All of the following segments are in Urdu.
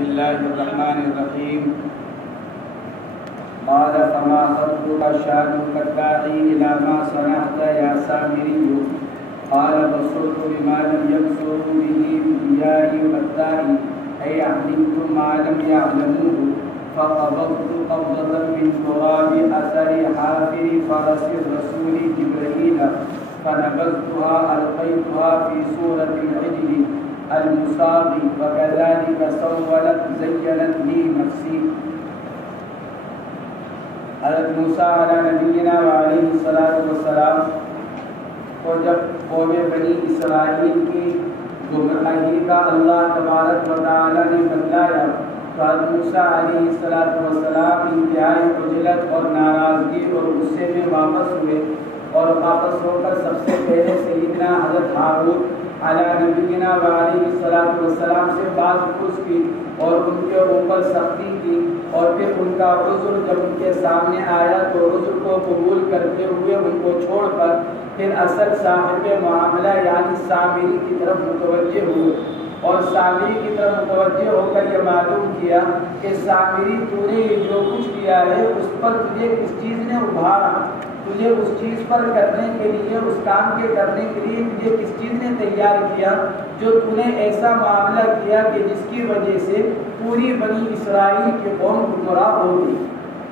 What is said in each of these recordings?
بسم الله الرحمن الرحيم. قال فما خطبك شانك الداعي إلى ما صنعت يا سامري؟ قال بصرت بما لم يبصروا به الأنبياء والداعي أي علمت ما لم يعلموه فقبضت قبضة من تراب أثر حافر فرس الرسول جبريل فنبذتها ألقيتها في سورة العجل المصاب وكذلك سولت زينت لي نفسي. حضرت موسیٰ علیہ نبینا وعلیہ السلام کو جب قوم بنی اسرائیل کی گمراہی کا اللہ تبارک و تعالی نے بتلایا تو حضرت موسیٰ علیہ السلام انتہائی عجلت اور ناراضگی اور غصے میں واپس ہوئے اور واپس ہو کر سب سے پہلے سیدنا حضرت ہارون علیہ نبینا وعلیہ السلام سے بات پوچھ کی اور ان کے اوپر سختی کی اور پھر ان کا عذر جب ان کے سامنے آیا تو عذر کو قبول کرتے ہوئے ان کو چھوڑ کر پھر اصل صاحب معاملہ یعنی سامری کی طرف متوجہ ہوئے اور سامری کی طرف متوجہ ہو کر یہ معلوم کیا کہ سامری تو نے جو کچھ کیا ہے اس پر تجھے کس چیز نے ابھارا، تجھے اس چیز پر کرنے کے لیے، اس کام کے کرنے کے لیے تجھے کس چیز نے تیار کیا جو تو نے ایسا معاملہ کیا کہ جس کی وجہ سے پوری بنی اسرائیل کی قوم گمراہ ہو گئی.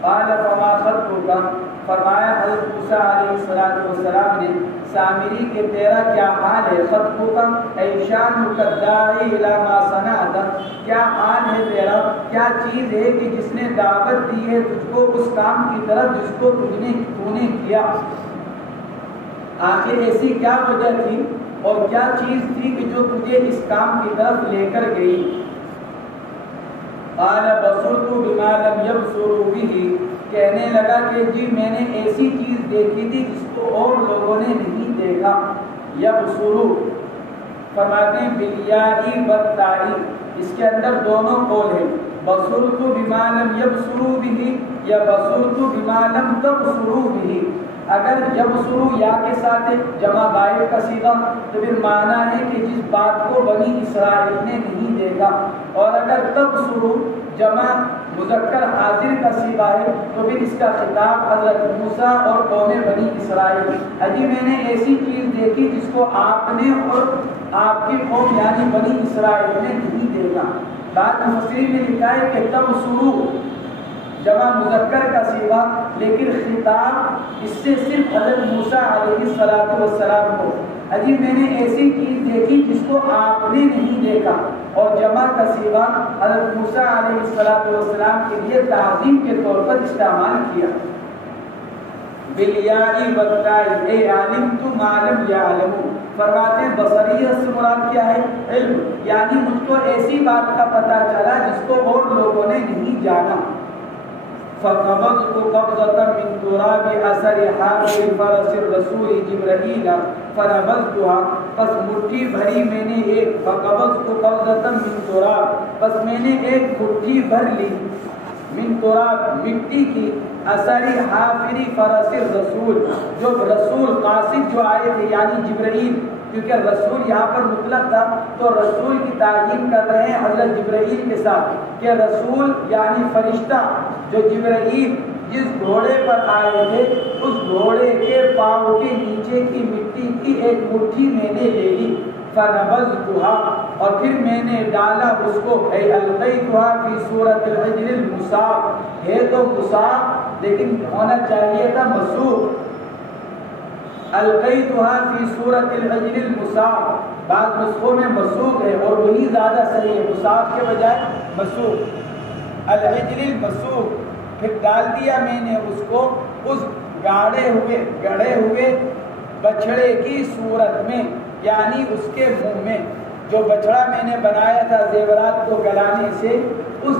قال فما خطبک، فرمایا حضرت موسیٰ علیہ السلام نے سامری کے تیرا کیا حال ہے؟ خطبک ای شانک الداعی الی ما صنعت، کیا حال ہے تیرا، کیا چیز ہے کہ جس نے دعوت دی ہے تجھ کو اس کام کی طرف جس کو تو نے کیا. آخر ایسی کیا وجہ تھی اور کیا چیز تھی کہ جو تجھے اس کام کی طرف لے کر گئی؟ قال بصرت بما لم يبصروا به، کہنے لگا کہ جی میں نے ایسی چیز دیکھی تھی جس کو اور لوگوں نے نہیں دیکھا. یبصروا فرماتے ہیں بالیاء والتاء، اس کے اندر دونوں قول ہیں، بصرت بما لم يبصروا به یا بصرت بما لم تبصروا به. اگر یبصروا یا کے ساتھ جمع غائب کا صیغہ تو پھر معنی ہے کہ جس بات کو بنی اسرائیل نے نہیں دیکھا، اور اگر تبصروا جمع مذکر حاضر کا صیغہ ہے تو پھر اس کا خطاب حضرت موسیٰ اور قوم بنی اسرائیل. اجی میں نے ایسی چیز دیکھی جس کو آپ نے اور آپ کی قوم یعنی بنی اسرائیل نے نہیں دیکھا. بعض مفسرین نے لکھا ہے کہ تبصروا جمع مذکر کا صیغہ لیکن خطاب اس سے صرف حضرت موسیٰ علیہ السلام کو. اجی میں نے ایسی چیز دیکھی جس کو آپ نے نہیں دیکھا، اور جمع کا صیغہ حضرت موسیٰ علیہ السلام کے لیے تعظیم کے طور پر استعمال کیا. بالیاء والتاء اے علمت ما لم یعلموا، فرماتے ہیں بصریت سے مراد کیا ہے؟ علم، یعنی مجھ کو ایسی بات کا پتہ چلا جس کو اور لوگوں نے نہیں جانا. فقبضت قبضة من تراب اثر حافر فرس الرسول جبرائیل فنبذتها، پس مٹھی بھری میں نے ایک، فقبضت قبضة من تراب، پس میں نے ایک مٹھی بھر لی، من تراب مٹی کی، اثر حافر فرس الرسول جو رسول قاصد جو آئے تھے یعنی جبرائیل، کیونکہ رسول یہاں پر مطلق تھا تو رسول کی تعین کر رہے ہیں حضرت جبرائیل کے ساتھ کہ رسول یعنی فرشتہ جو جبرائیل جس گھوڑے پر آئے تھے اس گھوڑے کے پاؤں کے نیچے کی مٹی کی ایک مٹھی میں نے لے لی. فنبذتها، اور پھر میں نے ڈالا اس کو، اے القیتها فی صورت العجل المصاب، ہے تو مصاب لیکن ہونا چاہیے تھا مسوق. القیتها فی صورت العجل المصاب، بعض نسخوں میں مسوق ہے اور وہی زیادہ صحیح ہے، مصاب کے بجائے مسوق. العجل المسوق، پھر ڈال دیا میں نے اس کو اس گڑے ہوئے بچھڑے کی صورت میں، یعنی اس کے منہ میں. جو بچڑا میں نے بنایا تھا زیورات کو گلانے سے، اس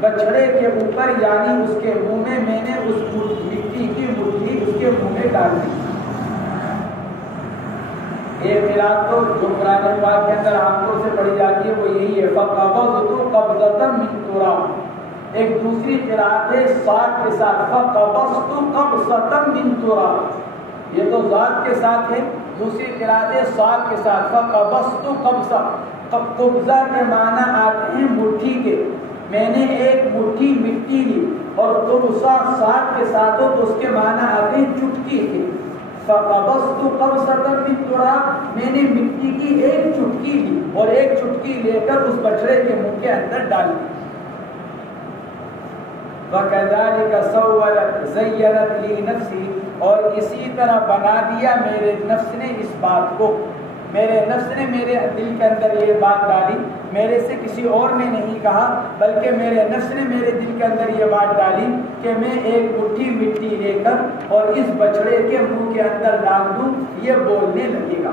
بچڑے کے اوپر یعنی اس کے منہ میں نے اس مٹی کی مٹھی اس کے منہ میں ڈال دی. ایک قرات تو جو قرآن پاک کے اندر عام طور سے پڑھی جاتی ہے وہ یہی ہے، فقبضت قبضة من تراب. ایک دوسری قرات ہے صاد کے ساتھ، فقبضت قبضة من تراب، یہ تو ذات کے ساتھ ہے. دوسری قرات ہے صاد کے ساتھ، فقبضت قبضہ، قبضہ کے معنی آتے ہیں مٹھی کے. میں نے ایک مٹھی مٹی لی اور قبضہ ساتھ کے ساتھ ہو تو اس کے معنی آتے ہیں چٹکی کے. فقبضت قبضة من تراب، میں نے مٹی کی ایک چٹکی لی اور ایک چٹکی لے کر اس بچڑے کے منہ کے اندر ڈال دی. وَكَذَلِكَ سَوَّلَتْ زَيَّنَتْ لِي نَفْسِي، اور اسی طرح بنا دیا میرے نفس نے اس بات کو. میرے نفس نے میرے دل کے اندر یہ بات ڈالی، میرے سے کسی اور نے نہیں کہا بلکہ میرے نفس نے میرے دل کے اندر یہ بات ڈالی کہ میں ایک مٹھی مٹی لے کر اور اس بچڑے کے منہ کے اندر ڈال دوں، یہ بولنے لگے گا.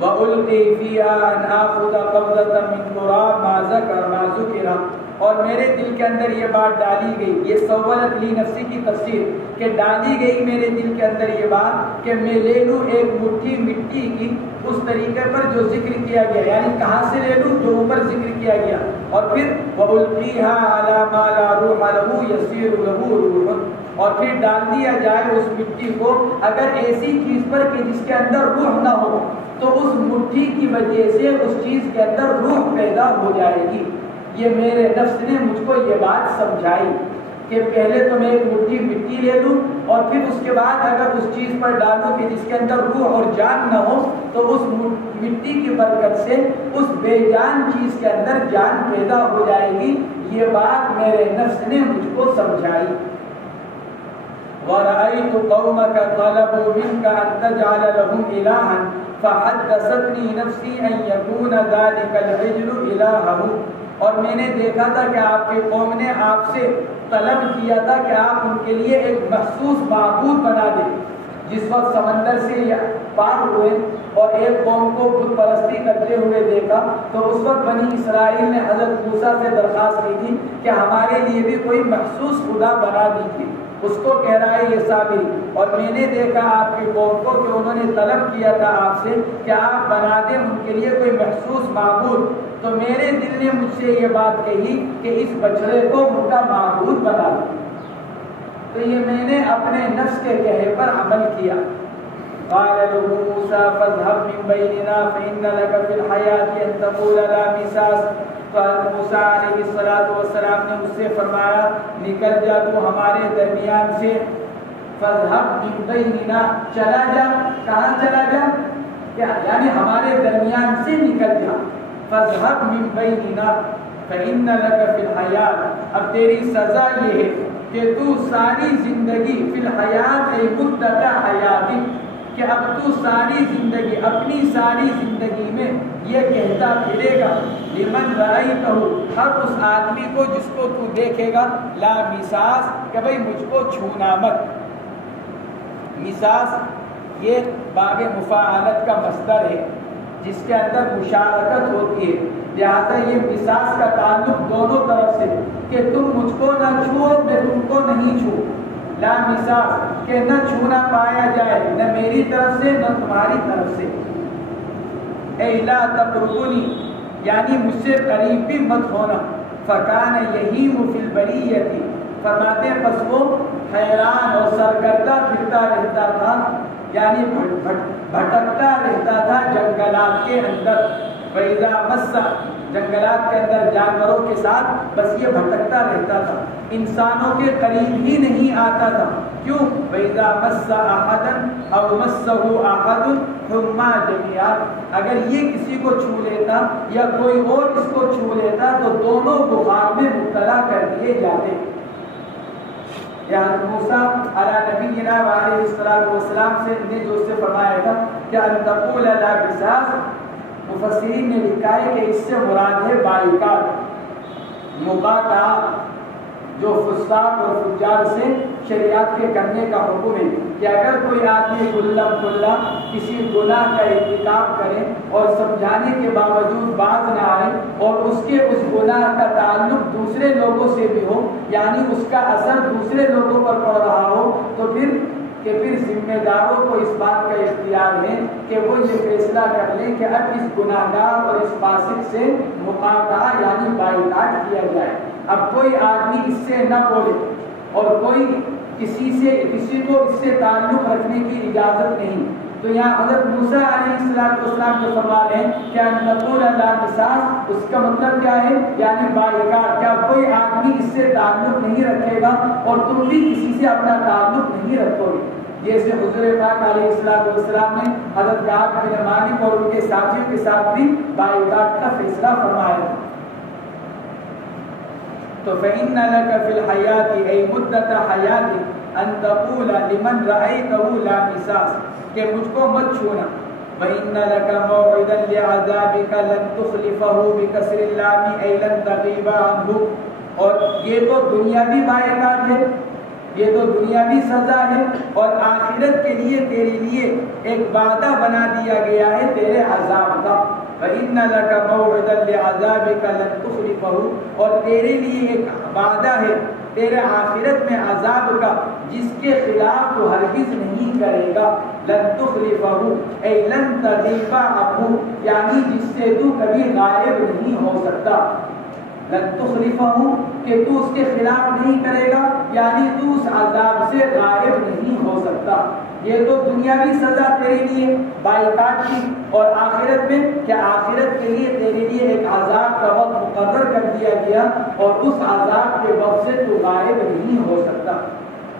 وَأُلْقِي فِيهَا أَنْ آخُذَ قَبْضَةً مِّن تُرَابٍ مَا ذَكَرَ، اور میرے دل کے اندر یہ بات ڈالی گئی. یہ سولت لی نفسی کی تفسیر کہ ڈالی گئی میرے دل کے اندر یہ بات کہ میں لے لوں ایک مٹھی مٹی کی اس طریقے پر جو ذکر کیا گیا، یعنی کہاں سے لے لوں جو اوپر ذکر کیا گیا. اور پھر وَأُلْقِيهَا عَلَى مَا لَا رُوحَ لَهُ يَصِيرُ لَهُ رُوحٌ، اور پھر ڈال دیا جائے اس مٹی کو اگر ایسی چیز پر کہ جس کے اندر روح نہ ہو تو اس مٹھی کی وجہ سے اس چیز کے اندر روح پیدا ہو جائے گی. یہ میرے نفس نے مجھ کو یہ بات سمجھائی کہ پہلے تو میں ایک مٹھی مٹی لے لوں اور پھر اس کے بعد اگر اس چیز پر ڈالوں کہ جس کے اندر روح اور جان نہ ہو تو اس مٹی کی برکت سے اس بے جان چیز کے اندر جان پیدا ہو جائے گی. یہ بات میرے نفس نے مجھ کو سمجھائی. وَرَأَيْتُ قَوْمَكَ طَلَبُوا مِنْكَ أَن تَجْعَلَ لَهُمْ إِلَٰهًا فَحَدَّثَتْنِي نَفْسِي أَن يَكُونَ ذَلِكَ الْعِجْلُ إِلَٰهَهُ، اور میں نے دیکھا تھا کہ آپ کی قوم نے آپ سے طلب کیا تھا کہ آپ ان کے لیے ایک مخصوص معبود بنا دیں. جس وقت سمندر سے پار ہوئے اور ایک قوم کو بت پرستی کرتے ہوئے دیکھا تو اس وقت بنی اسرائیل نے حضرت موسیٰ سے درخواست کی تھی کہ ہمارے لیے بھی کوئی مخصوص خدا بنا دیجیے. اس کو کہہ رہا ہے یہ صابری، اور میں نے دیکھا آپ کی قوم کو کہ انہوں نے طلب کیا تھا آپ سے کہ آپ بنا دیں ان کے لیے کوئی مخصوص معبود. تو میرے دل نے مجھ سے یہ بات کہی کہ اس بچڑے کو ان کا معبود بنا دو. تو یہ میں نے اپنے نفس کے کہے پر عمل کیا. قال له موسى فاذهب من بيننا فإن لك في الحياة أن تقول لا مساس. تو موسیٰ علیہ السلام نے مجھ سے فرمایا نکل جا تو ہمارے درمیان سے. فاذهب من بيننا، چلا جا. کہاں چلا جا؟ یعنی ہمارے درمیان سے نکل جا. فاذهب من بيننا فإن لك في الحياة، اب تیری سزا یہ ہے کہ تو ساری زندگی فی الحیات مدت حیاتی، کہ اب تو ساری زندگی اپنی ساری زندگی میں یہ کہتا پھرے گا لمن رأیتہ، ہر اس آدمی کو جس کو تو دیکھے گا لا مساس، کہ بھئی مجھ کو چھونا مت. مساس یہ باب مفاعلت کا مصدر ہے جس کے اندر مشارکت ہوتی ہے، لہٰذا یہ مساس کا تعلق دونوں طرف سے کہ تم مجھ کو نہ چھو میں تم کو نہیں چھو. لا مساس کہ نہ چھونا پایا جائے نہ میری طرف سے نہ تمہاری طرف سے. اے لا تقربنی، یعنی مجھ سے قریب بھی مت ہونا. فکان یہیم فی البریۃ، فرماتے ہیں بس وہ حیران اور سرگردہ پھرتا رہتا تھا، یعنی بھٹکتا رہتا تھا جنگلات کے اندر. فَإِذَا مَسَّ، جنگلات کے اندر جانوروں کے ساتھ بس یہ بھٹکتا رہتا تھا، انسانوں کے قریب ہی نہیں آتا تھا. کیوں؟ وَإِذَا مَسَّ أَحَدًا أَوْ مَسَّهُ أَحَدٌ حُمَّا جَمِيعًا، اگر یہ کسی کو چھو لیتا یا کوئی اور اس کو چھو لیتا تو دونوں بخار میں مبتلا کر دیے جاتے. یہاں موسیٰ علیہ نبینا علیہ السلام سے نے جو سے فرمایا تھا کہ ان تقول لا مساس، مفسرین نے لکھا ہے کہ اس سے مراد ہے بائیکاٹ، مقاطعہ، جو فساق اور فجار سے شریعت کے کرنے کا حکم ہے کہ اگر کوئی آدمی کھلا کسی گناہ کا ارتکاب کرے اور سمجھانے کے باوجود باز نہ آئے اور اس کے اس گناہ کا تعلق دوسرے لوگوں سے بھی ہو، یعنی اس کا اثر دوسرے لوگوں پر پڑ رہا ہو، تو پھر ذمہ داروں کو اس بات کا اختیار ہے کہ وہ یہ فیصلہ کر لیں کہ اب اس گناہ گار اور اس فاسق سے مقاطعہ یعنی بائیکاٹ کیا جائے. اب کوئی آدمی اس سے نہ بولے اور کوئی کسی کو اس سے تعلق رکھنے کی اجازت نہیں. تو یہاں حضرت موسیٰ علیہ السلام جو فرما رہے ہیں کہ ان تقول لا قصاص، اس کا مطلب کیا ہے؟ یعنی بائیکاٹ، کیا کوئی آدمی اس سے تعلق نہیں رکھے گا اور تم بھی کسی سے اپنا تعلق نہیں رکھو گے. جیسے حضور پاک علیہ السلام نے حضرت کعب بن مالک اور ان کے ساتھیوں کے ساتھ بھی بائیکاٹ کا فیصلہ فرمایا. تو فإن لك في الحياة أي مدة حياتك أن تقول لمن رأيته لا قصاص، کہ مجھ کو مت چھونا. وإن لك موعدا لعذابك لن تخلفه بكسر اللام أي لن تغيب عنه. اور یہ تو دنیاوی بائیکاٹ ہے، یہ تو دنیاوی سزا ہے، اور آخرت کے لیے تیرے لیے ایک وعدہ بنا دیا گیا ہے تیرے عذاب کا. وَإِنَّ لَكَ مَوْعِدًا لِعَذَابِكَ لَن تُخْلِفَهُ، اور تیرے لیے ایک وعدہ ہے تیرے آخرت میں عذاب کا جس کے خلاف تو ہرگز نہیں کرے گا. لن تخلفه اے لن تغیب عنہ، یعنی جس سے تو کبھی غائب نہیں ہو سکتا. لن تخلفه کہ تو اس کے خلاف نہیں کرے گا، یعنی تو اس عذاب سے غائب نہیں ہو سکتا. یہ تو دنیاوی سزا تیرے لیے بائیکاٹ کی، اور آخرت میں کیا آخرت کے لیے تیرے لیے ایک عذاب کا وقت مقرر کر دیا گیا، اور اس عذاب کے وقت سے تو غائب نہیں ہو سکتا.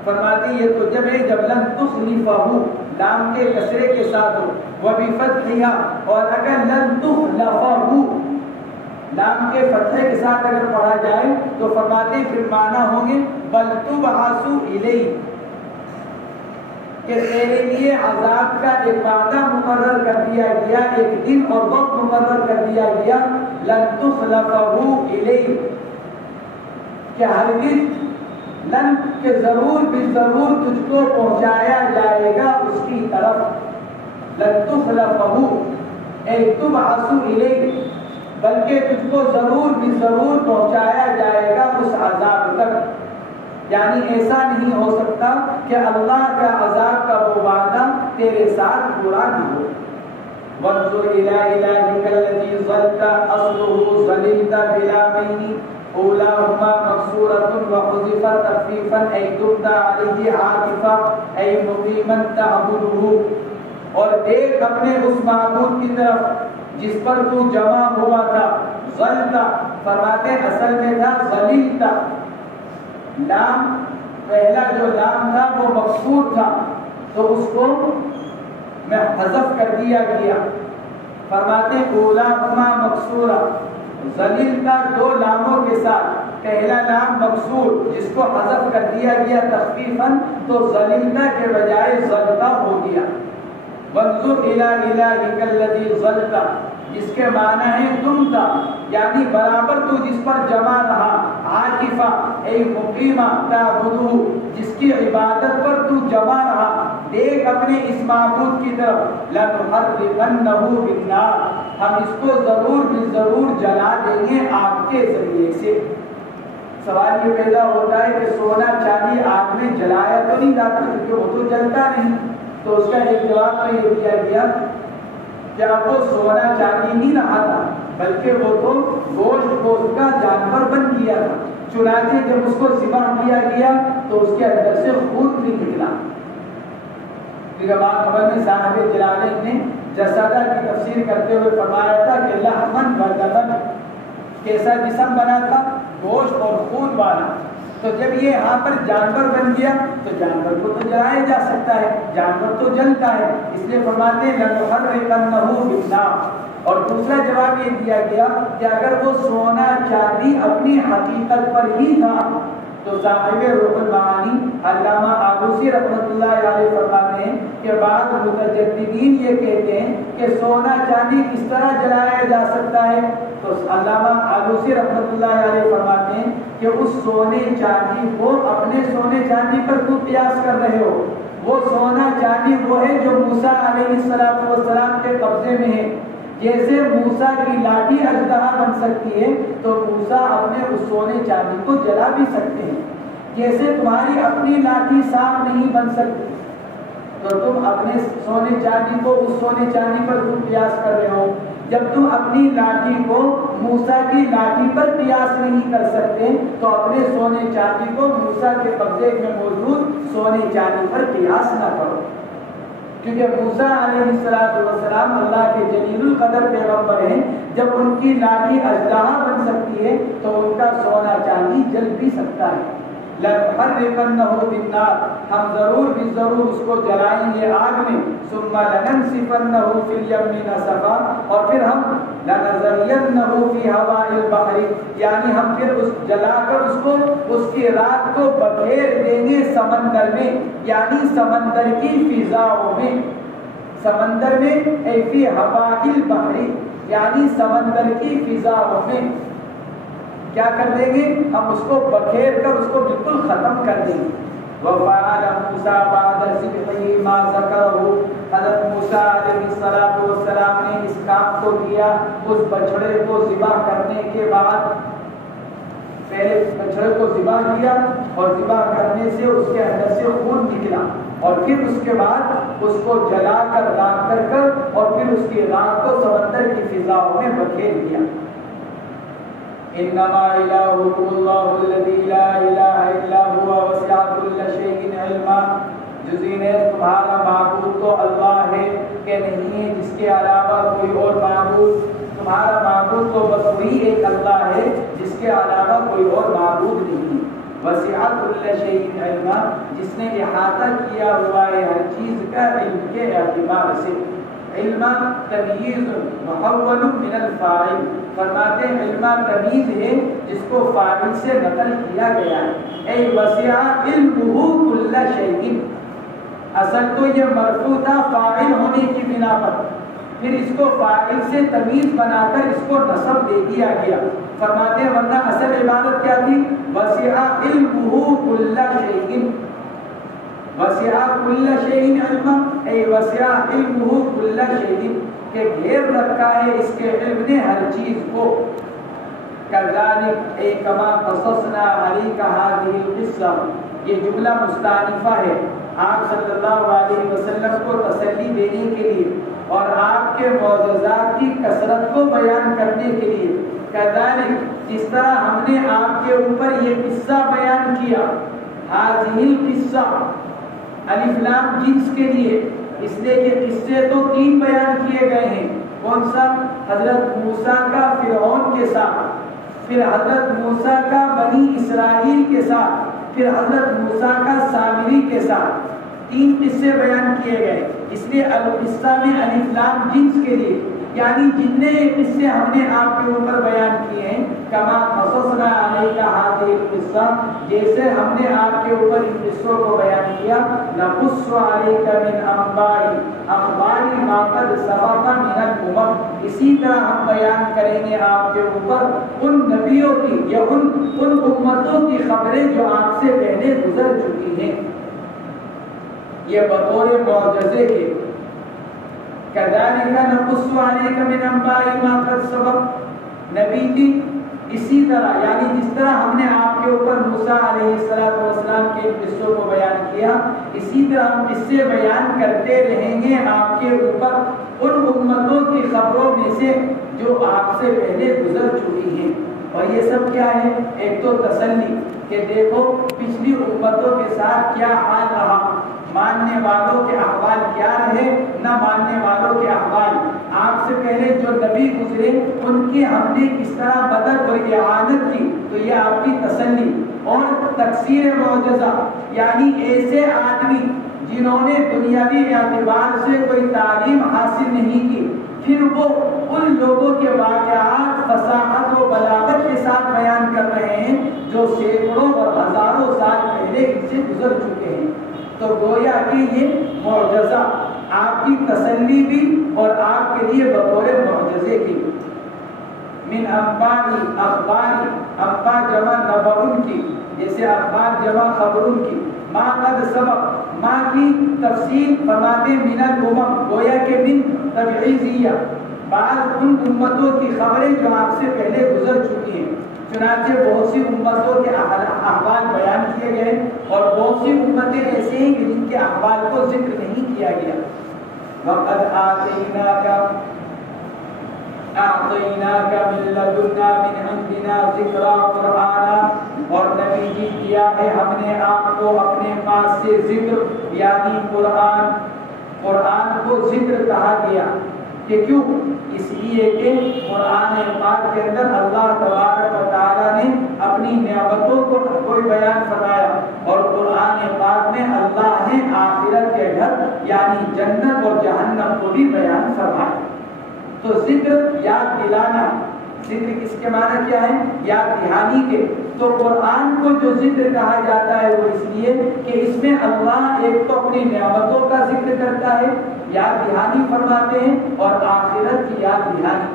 فرماتے یہ تو جب ہے جب لن تخلفه لام کے کسرے کے ساتھ ہو، وبفتحها، اور اگر لن تخلفه لام کے فتحے کے ساتھ اگر پڑھا جائے تو فرماتے پھر معنی ہوں گے بل تبعث الیہ، کہ تیرے لیے عذاب کا ایک وعدہ مقرر کر دیا گیا، ایک دن اور وقت مقرر کر دیا گیا. لن تخلفه الیہ، کہ ہرگز لن کہ ضرور بالضرور تجھ کو پہنچایا جائے گا اس کی طرف. لن تخلفه اے تبعث الیہ، بلکہ تجھ کو ضرور بالضرور پہنچایا جائے گا اس عذاب تک. یعنی ایسا نہیں ہو سکتا کہ اللہ کا عذاب کا وہ وعدہ تیرے ساتھ پورا نہ ہو. وانظر الى الهك الذي ظلت اصله ظللت بلا مين اولاهما مكسورة وحذف تخفيفا اي دمت عليه عاكفا اي مقيما تعبده. اور دیکھ اپنے اس معبود کی طرف جس پر تو جمع ہوا تھا. ظلتا فرماتے اصل میں تھا ظللتا، لام پہلا جو لام تھا وہ مقصور تھا تو اس کو میں حذف کر دیا گیا. فرماتے اولاہما مقصورہ، ذلیلتا دو لاموں کے ساتھ، پہلا لام مقصور جس کو حذف کر دیا گیا تخفیفاً، تو ذلیلتا کے بجائے ظلتا ہو گیا. وانظر الی الہک الذی ظلتا، جس کے معنی ہے تم تھا، یعنی برابر تو جس پر جمع رہا. عاکفہ اے مقیمہ تعبدہ، جس کی عبادت پر تو جمع رہا. دیکھ اپنے اس معبود کی طرف. لنحرقنہ بالنار، ہم اس کو ضرور جلا دیں گے آگ کے ذریعے سے. سوال یہ پیدا ہوتا ہے کہ سونا چاندی آگ میں جلایا تو نہیں جاتا کیونکہ وہ تو جلتا نہیں. تو اس کا ایک جواب تو یہ دیا گیا کہ اب وہ سونا چاندی نہیں رہا تھا بلکہ وہ تو گوشت کا جانور بن گیا تھا. چنانچہ جب اس کو ذبح کیا گیا تو اس کے اندر سے خون بھی نکلا. خبر میں صاحب جلالین نے جسدہ کی تفسیر کرتے ہوئے فرمایا تھا کہ لحمن و دمن، کیسا جسم بنا تھا؟ گوشت اور خون والا. تو جب یہ یہاں پر جانور بن گیا تو جانور کو تو جلایا جا سکتا ہے، جانور تو جلتا ہے، اس لیے فرماتے ہیں لنحرقنہ بالنار. اور دوسرا جواب یہ دیا گیا کہ اگر وہ سونا چاندی اپنی حقیقت پر ہی تھا تو صاحب روح المعانی علامہ آلوسی رحمۃ اللہ علیہ فرماتے ہیں کہ بعض متجددین یہ کہتے ہیں کہ سونا چاندی کس طرح جلایا جا سکتا ہے. تو علامہ آلوسی رحمۃ اللہ علیہ فرماتے ہیں کہ اس سونے چاندی کو اپنے سونے چاندی پر تو قیاس کر رہے ہو. وہ سونا چاندی وہ ہے جو موسیٰ علیہ السلام کے قبضے میں ہے. جیسے موسیٰ کی لاٹھی اژدہا بن سکتی ہے تو موسیٰ اپنے اس سونے چاندی کو جلا بھی سکتے ہیں. جیسے تمہاری اپنی لاٹھی سانپ نہیں بن سکتی تو تم اپنے سونے چاندی کو اس سونے چاندی پر تم قیاس کر رہے ہو. جب تم اپنی لاٹھی کو موسیٰ کی لاٹھی پر قیاس نہیں کر سکتے تو اپنے سونے چاندی کو موسیٰ کے قبضے میں موجود سونے چاندی پر قیاس نہ کرو. کیونکہ موسیٰ علیہ السلام اللہ کے جلیل القدر پیغمبر ہیں، جب ان کی لاٹھی اژدہا بن سکتی ہے تو ان کا سونا چاندی جل بھی سکتا ہے۔ لَنُحَرِّقَنَّهُ بِالنَّارِ، ہم ضرور بھی ضرور اس کو جلائیں گے آگ میں، ثُمَّ لَنَنْسِفَنَّهُ فِي الْيَمِّ نَسْفًا، اور پھر ہم لَنَذَرِّيَنَّهُ فِي هَوَاءِ الْبَحْرِ، یعنی ہم پھر اس جلا کر اس کو اس کی راکھ کو بکھیر دیں گے سمندر میں، یعنی سمندر کی فضاؤں میں، سمندر میں اے فی هَوَاءِ الْبَحْرِ، یعنی سمندر کی فضاؤں میں کیا کر دیں گے؟ ہم اس کو بکھیر کر اس کو بالکل ختم کر دیں گے۔ وَفَعَلَ مُوسَىٰ بَعْدَ ذِبْحِهِ مَا ذَكَرَهُ، حضرت موسیٰ علیہ السلام نے اس کام کو کیا، اس بچڑے کو ذبح کرنے کے بعد، پہلے بچڑے کو ذبح کیا اور ذبح کرنے سے اس کے اندر سے خون نکلا، اور پھر اس کے بعد اس کو جلا کر راکھ کر اور پھر اس کی راکھ کو سمندر کی فضاؤں میں بکھیر دیا۔ انما الہکم اللہ الذی لا الہ الا هو وسع کل شیء علما، جزین تمہارا معبود تو اللہ ہے کہ نہیں ہے جس کے علاوہ کوئی اور معبود، تمہارا معبود تو بس وہی ایک اللہ ہے جس کے علاوہ کوئی اور معبود نہیں۔ وسع کل شیء علما، جس نے احاطہ کیا ہوا ہے ہر چیز کا علم کے اعتبار سے۔ علم تمییز محول من الفاعل، فرماتے ہیں علم تمییز ہے جس کو فاعل سے نقل کیا گیا ہے۔ اے وسع علمہ کل شیء، اصل تو یہ مرفوع تھا فاعل ہونے کی بنا پر، پھر اس کو فاعل سے تمیز بنا کر اس کو نصب دے دیا گیا۔ فرماتے ہیں ورنہ اصل عبارت کیا تھی؟ وسع علمہ کل شیء، وسع کل شیء علما، اے وسع علمہ کل شیء، کہ گھیر رکھا ہے اس کے علم نے ہر چیز کو۔ کذالک، اے کما قصصنا علیک ہذہ القصہ، یہ جملہ مستانفہ ہے آپ صلی اللہ علیہ وسلم کو تسلی دینے کے لیے اور آپ کے معجزات کی کثرت کو بیان کرنے کے لیے۔ کذالک، جس طرح ہم نے آپ کے اوپر یہ قصہ بیان کیا، ہذہ القصہ الف لام جنس کے لیے، اس لیے کہ قصے تو 3 بیان کیے گئے ہیں۔ کون سا؟ حضرت موسیٰ کا فرعون کے ساتھ، پھر حضرت موسیٰ کا بنی اسرائیل کے ساتھ، پھر حضرت موسیٰ کا سامری کے ساتھ، 3 قصے بیان کیے گئے، اس لیے القصہ میں الف لام جنس کے لیے، یعنی جتنے قصے ہم نے آپ کے اوپر بیان کیے ہیں، کما قصصنا علیک ہذہ القصہ، جیسے ہم نے آپ کے اوپر ان قصوں کو بیان کیا، نقص علیک من انباء ما قد سبق من الامم، اسی طرح ہم بیان کریں گے آپ کے اوپر ان نبیوں کی یا ان امتوں کی خبریں جو آپ سے پہلے گزر چکی ہیں، یہ بطور معجزے کے۔ کذالک نقص علیک من انباء ما قد سبق، نبی کی اسی طرح، یعنی جس طرح ہم نے آپ کے اوپر موسیٰ علیہ السلام کے قصوں کو بیان کیا، اسی طرح ہم قصے بیان کرتے رہیں گے آپ کے اوپر ان امتوں کی خبروں میں سے جو آپ سے پہلے گزر چکی ہیں۔ اور یہ سب کیا ہے؟ ایک تو تسلی کہ دیکھو پچھلی امتوں کے ساتھ کیا حال رہا، ماننے والوں کے احوال کیا رہے، نہ ماننے والوں کے احوال، آپ سے پہلے جو نبی گزرے ان کی ہم نے کس طرح مدد اور اعانت کی، تو یہ آپ کی تسلی۔ اور تکثیر معجزہ، یعنی ایسے آدمی جنہوں نے دنیاوی اعتبار سے کوئی تعلیم حاصل نہیں کی، پھر وہ ان لوگوں کے واقعات فصاحت و بلاغت کے ساتھ بیان کر رہے ہیں جو سینکڑوں اور ہزاروں سال پہلے ان سے گزر چکے ہیں۔ تو گویا کہ یہ معجزہ آپ کی تسلی بھی اور آپ کے لیے بطور معجزے کی۔ من انباء اخبار، انباء جمع نبأ کی، جیسے اخبار جمع خبر کی، ما قد سبق، ما کی تفصیل فرماتے من الامم، گویا کہ من تبعیضیہ، بعض ان امتوں کی خبریں جو آپ سے پہلے گزر چکی ہیں، چنانچہ بہت سی امتوں کے احوال بیان کیے گئے اور بہت سی امتیں ایسے ہیں کہ جن کے احوال کو ذکر نہیں کیا گیا۔ وَقَدْ آتَيْنَاكَ مِن لَدُنَّا مِنْ عِنْدِنَا ذِكْرًا قُرْآنًا، اور نبی جی دیا ہے ہم نے آپ کو اپنے پاس سے ذکر یعنی قرآن۔ قرآن کو ذکر کہا گیا کہ کیوں؟ اس لیے کہ قرآن پاک کے اندر اللہ تبارک و تعالیٰ نے اپنی نعمتوں کو کوئی بیان فرمایا، اور قرآن پاک میں اللہ نے آخرت کے گھر یعنی جنت اور جہنم کو بھی بیان فرمایا۔ تو ذکر یاد دلانا، ذکر کس کے معنی کیا ہے؟ یاد دہانی کے۔ تو قرآن کو جو ذکر کہا جاتا ہے وہ اس لیے کہ اس میں اللہ ایک تو اپنی نعمتوں کا ذکر کرتا ہے، یاد دہانی فرماتے ہیں، اور آخرت کی یاد دہانی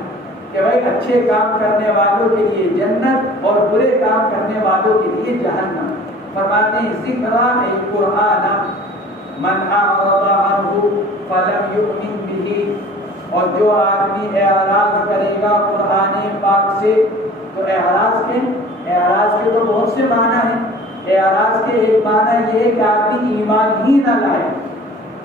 کہ بھائی اچھے کام کرنے والوں کے لیے جنت اور برے کام کرنے والوں کے لیے جہنم۔ فرماتے ہیں ذکر القرآن من اعرض عنہ فلم یؤمن بہ، اور جو آدمی اعراض کرے گا قرآن پاک سے، تو اعراض کے تو بہت سے معنی ہیں۔ اعراض کے ایک معنی یہ ہے کہ آدمی ایمان ہی نہ لائے،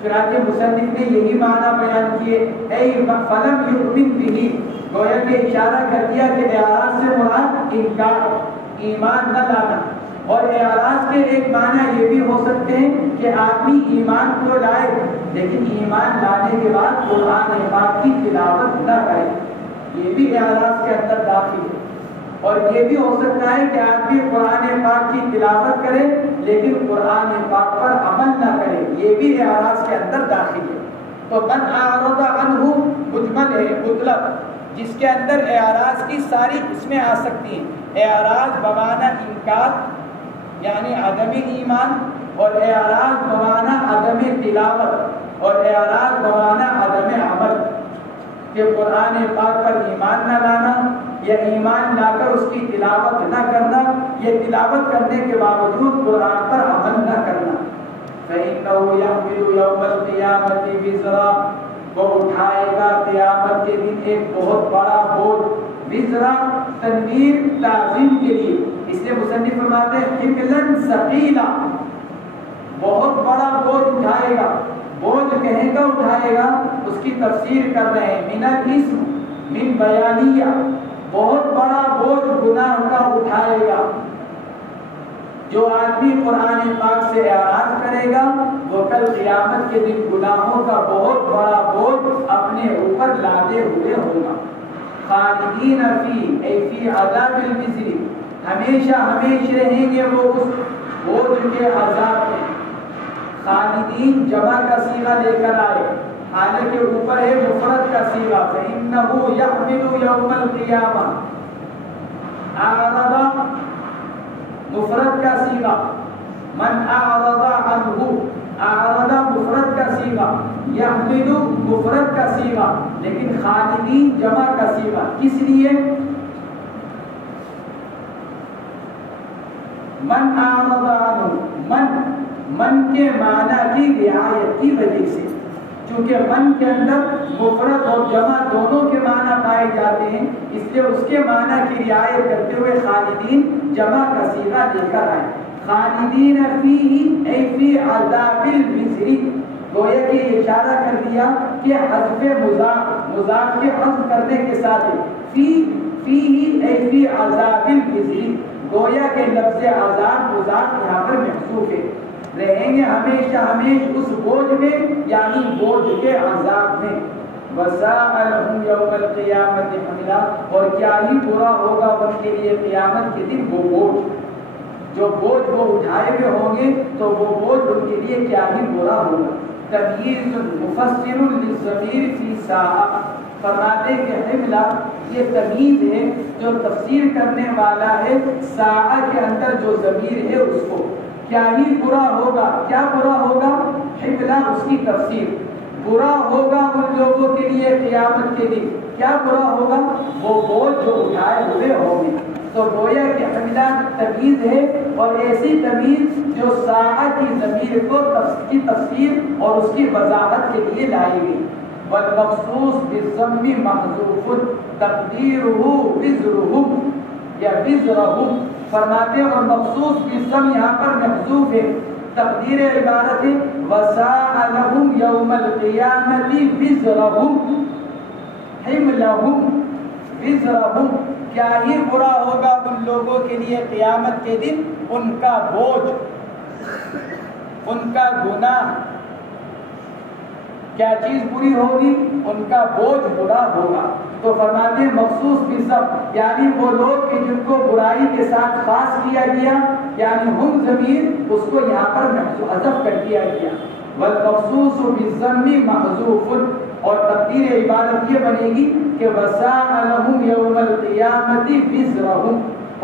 چنانچہ مصنف نے یہی معنی بیان کیے، اے فلم یؤمن بہ، گویا کہ اشارہ کر دیا کہ اعراض سے مراد انکار، ایمان نہ لانا۔ اور اعراض کے ایک معنی یہ بھی ہو سکتے ہیں کہ آدمی ایمان تو لائے لیکن ایمان لانے کے بعد قرآن پاک کی تلاوت نہ کرے، یہ بھی اعراض کے اندر داخل ہے۔ اور یہ بھی ہو سکتا ہے کہ آدمی قرآن پاک کی تلاوت کرے لیکن قرآن پاک پر عمل نہ کرے، یہ بھی اعراض کے اندر داخل ہے۔ تو من اعرض عنہ مجمل ہے، مطلق، جس کے اندر اعراض کی ساری قسمیں آ سکتی ہیں۔ اعراض بمعنی انکار یعنی عدم ایمان، اور اعراض بمعنی عدم تلاوت، اور اعراض بمعنی عدم عمل، کہ قرآن پاک پر ایمان نہ لانا یا ایمان لا کر اس کی تلاوت نہ کرنا، یا تلاوت کرنے کے باوجود قرآن پر عمل نہ کرنا۔ فَإِنَّهُ يَحْمِلُ يَوْمَ الْقِيَامَةِ وِزْرًا، وہ اٹھائے گا قیامت کے دن ایک بہت بڑا بوجھ، وزرا تنویر تعظیم کے لیے، اس لیے مصنف فرماتے ہیں حملاً ثقیلا، بہت بڑا بوجھ اٹھائے گا۔ بوجھ کہیں گا اٹھائے گا، اس کی تفسیر کر رہے ہیں من الاسم من بیانیہ، بہت بڑا بوجھ گناہ کا اٹھائے گا۔ جو آدمی قرآن پاک سے اعراض کرے گا وہ کل قیامت کے دن گناہوں کا بہت بڑا بوجھ اپنے اوپر لادے ہوئے ہوگا۔ خالدین فی عذاب الوزر، ہمیشہ ہمیشہ رہیں گے وہ اس بوجھ کے عذاب میں۔ خالدین جمع کا صیغہ لے کر آئے، حالانکہ اوپر ہے مفرد کا صیغہ، فإنہ یحمل یوم القیامہ، اعرض مفرد کا صیغہ، من اعرض عنہ، اعرض مفرد کا صیغہ، یحمل مفرد کا صیغہ، لیکن خالدین جمع کا صیغہ، کس لیے؟ من اعرض عنہ، من کے معنی کی رعایت کی وجہ سے، چونکہ من کے اندر مفرد اور جمع دونوں کے معنی پائے جاتے ہیں، اس لیے اس کے معنی کی رعایت کرتے ہوئے خالدین جمع کا صیغہ لے کر آئے۔ خالدین فیہ ای فی عذاب الوزر، گویا کہ اشارہ کر دیا کہ حذف مضاف کے حذف کرنے کے ساتھ فیہ ای فی عذاب الوزر، گویا کہ لفظ عذاب مضاف یہاں پر محذوف ہے، رہیں گے ہمیشہ ہمیشہ اس بوجھ میں یعنی بوجھ کے عذاب میں۔ وَسَاءَ لَهُمْ يَوْمَ الْقِيَامَةِ حَمْلًا، اور کیا ہی برا ہوگا ان کے لیے قیامت کے دن وہ بوجھ، جو بوجھ وہ اٹھائے ہوئے ہوں گے تو وہ بوجھ ان کے لیے کیا ہی برا ہوگا۔ تمییز مفسر للضمیر فی ساء، فرماتے کہ حملہ یہ تمییز ہے جو تفسیر کرنے والا ہے ساء کے اندر جو ضمیر ہے اس کو، کیا ہی برا ہوگا، کیا برا ہوگا؟ حملہ اس کی تفسیر، برا ہوگا ان لوگوں کے لیے قیامت کے دن، کیا برا ہوگا؟ وہ بوجھ جو اٹھائے ہوئے ہوں گے۔ تو گویا کہ حملہ تمییز ہے، اور ایسی تمییز جو ساء کی ضمیر کو کی تفسیر اور اس کی وضاحت کے لیے لائی گئی۔ والمخصوص بالضم محذوف تقدیرہ وزرہم یا وزرہم، فرماتے اور مخصوص بالضم یہاں پر محذوف ہے، تقدیر عبارت ہے وَسَاءَ لَهُمْ يَوْمَ الْقِيَامَةِ وِزْرَهُمْ، حِمْلَهُمْ وِزْرَهُمْ، کیا ہی برا ہوگا ان لوگوں کے لیے قیامت کے دن ان کا بوجھ، ان کا گناہ۔ کیا چیز بری ہوگی؟ ان کا بوجھ برا ہوگا. تو فرماتے ہیں مخصوص بسبب، یعنی وہ لوگ کہ جن کو برائی کے ساتھ خاص کیا گیا، یعنی ہم ضمیر اس کو یہاں پر حذف کر دیا گیا. والمخصوص بالضم محذوف، اور تقدیر عبارت یہ بنے گی کہ وساء لهم یوم القیامت وزرهم،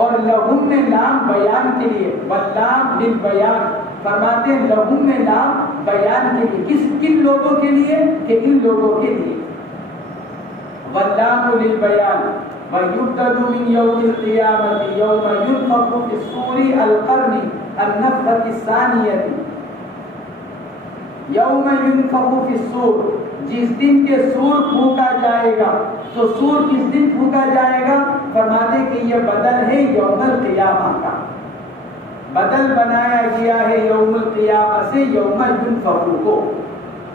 اور لہم میں لام بیان کے لیے، واللام للبیان، فرماتے ہیں لہم میں لام بیان کے لیے، کن لوگوں کے لیے؟ کہ ان لوگوں کے لیے. واللام للبیان. وَيُبْتَدُ مِنْ يَوْمِ الْقِيَامَةِ يَوْمَ يُنْفَخُ فِي الصُّورِ الْقَرْنِ النَّفْخَةِ الثَّانِيَةِ. یوم ينفخ فی الصور، جس دن کے سور پھونکا جائے گا. تو سور کس دن پھونکا جائے گا؟ فرماتے کہ یہ بدل ہے یوم القیامہ کا، بدل بنایا گیا ہے یوم القیامہ سے یوم ينفخ کو.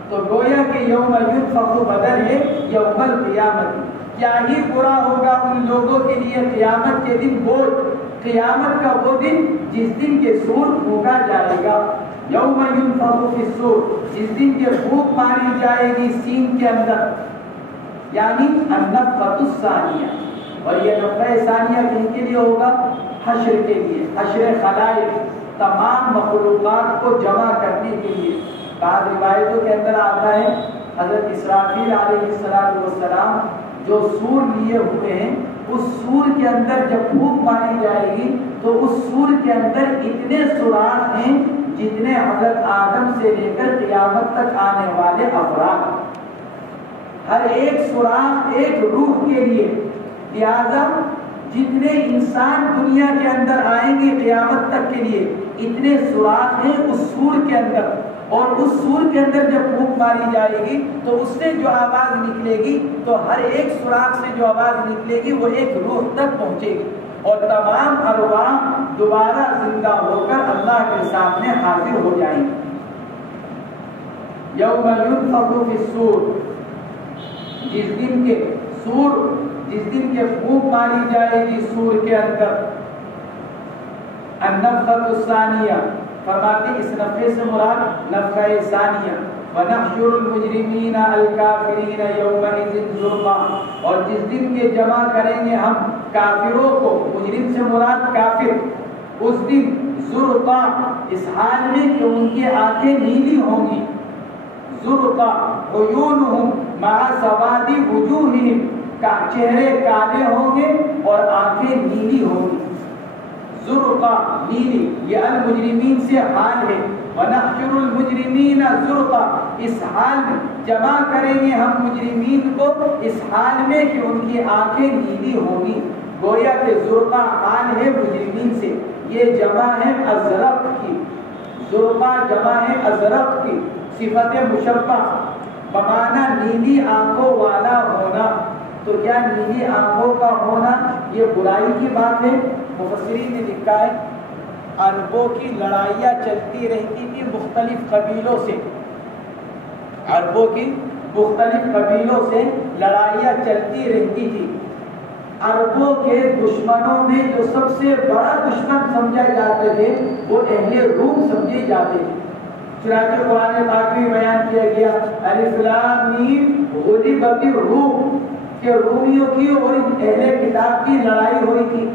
تو گویا کہ یوم ينفخ بدل ہے یوم القیامت. کیا ہی برا ہوگا ان لوگوں کے لیے قیامت کے دن، بوجھ قیامت کا وہ دن جس دن کے سور پھونکا جائے گا. یوم ينفخ فی الصور، جس دن کے پھونک ماری جائے گی سین کے اندر، یعنی النفخۃ الثانیہ. اور یہ نفخہ ثانیہ کن کے لیے ہوگا؟ حشر کے لیے، حشر خلائق، تمام مخلوقات کو جمع کرنے کے لیے. بعض روایتوں کے اندر آتا ہے حضرت اسرافیل علیہ السلام جو سور لیے ہوئے ہیں، اس سور کے اندر جب پھونک ماری جائے گی تو اس سور کے اندر اتنے سوراخ ہیں جتنے حضرت آدم سے لے کر قیامت تک آنے والے افراد. ہر ایک سوراخ ایک روح کے لیے. لہذا جتنے انسان دنیا کے اندر آئیں گے قیامت تک کے لیے، اتنے سوراخ ہیں اس سور کے اندر. اور اس سور کے اندر جب پھونک ماری جائے گی تو اس سے جو آواز نکلے گی، تو ہر ایک سوراخ سے جو آواز نکلے گی وہ ایک روح تک پہنچے گی، اور تمام ارواح دوبارہ زندہ ہو کر اللہ کے سامنے حاضر ہو جائیں گے. یوم ينفخ فی الصور، جس دن کے سور، جس دن کے پھونک ماری جائے گی سور کے اندر. النفخۃ الثانیہ، فرماتے اس نفخے سے مراد نفخہ ثانیہ. وَنَحْشُرُ الْمُجْرِمِينَ الْكَافِرِينَ يَوْمَئِذٍ زُرْقًا، اور جس دن کے جمع کریں گے ہم کافروں کو، مجرم سے مراد کافر، اس دن زرقا، اس حال میں کہ ان کی آنکھیں نیلی ہوں گی. زرقا عیونہم مع سواد وجوہہم، چہرے کالے ہوں گے اور آنکھیں نیلی ہوں گی. زرقا نیلی، یہ المجرمین سے حال ہے. وَنَحْشُرُ الْمُجْرِمِينَ زُرْقًا، اس حال میں جمع کریں گے ہم مجرمین کو اس حال میں کہ ان کی آنکھیں نیلی ہوں گی. گویا کہ زرقا حال ہے مجرمین سے. یہ جمع ہے ازرق کی، زرقا جمع ہے ازرق کی، صفت مشبہ بمعنی نیلی آنکھوں والا ہونا. تو کیا نیلی آنکھوں کا ہونا یہ برائی کی بات ہے؟ مفسرین نے لکھا ہے عربوں کی لڑائیاں چلتی رہتی تھی مختلف قبیلوں سے، عربوں کی مختلف قبیلوں سے لڑائیاں چلتی رہتی تھی. عربوں کے دشمنوں میں جو سب سے بڑا دشمن سمجھے جاتے تھے وہ اہل روم سمجھے جاتے تھے. چنانچہ قرآن پاک میں بیان کیا گیا الف لام میم غلبت الروم، کہ رومیوں کی اور اہل کتاب کی لڑائی ہوئی تھی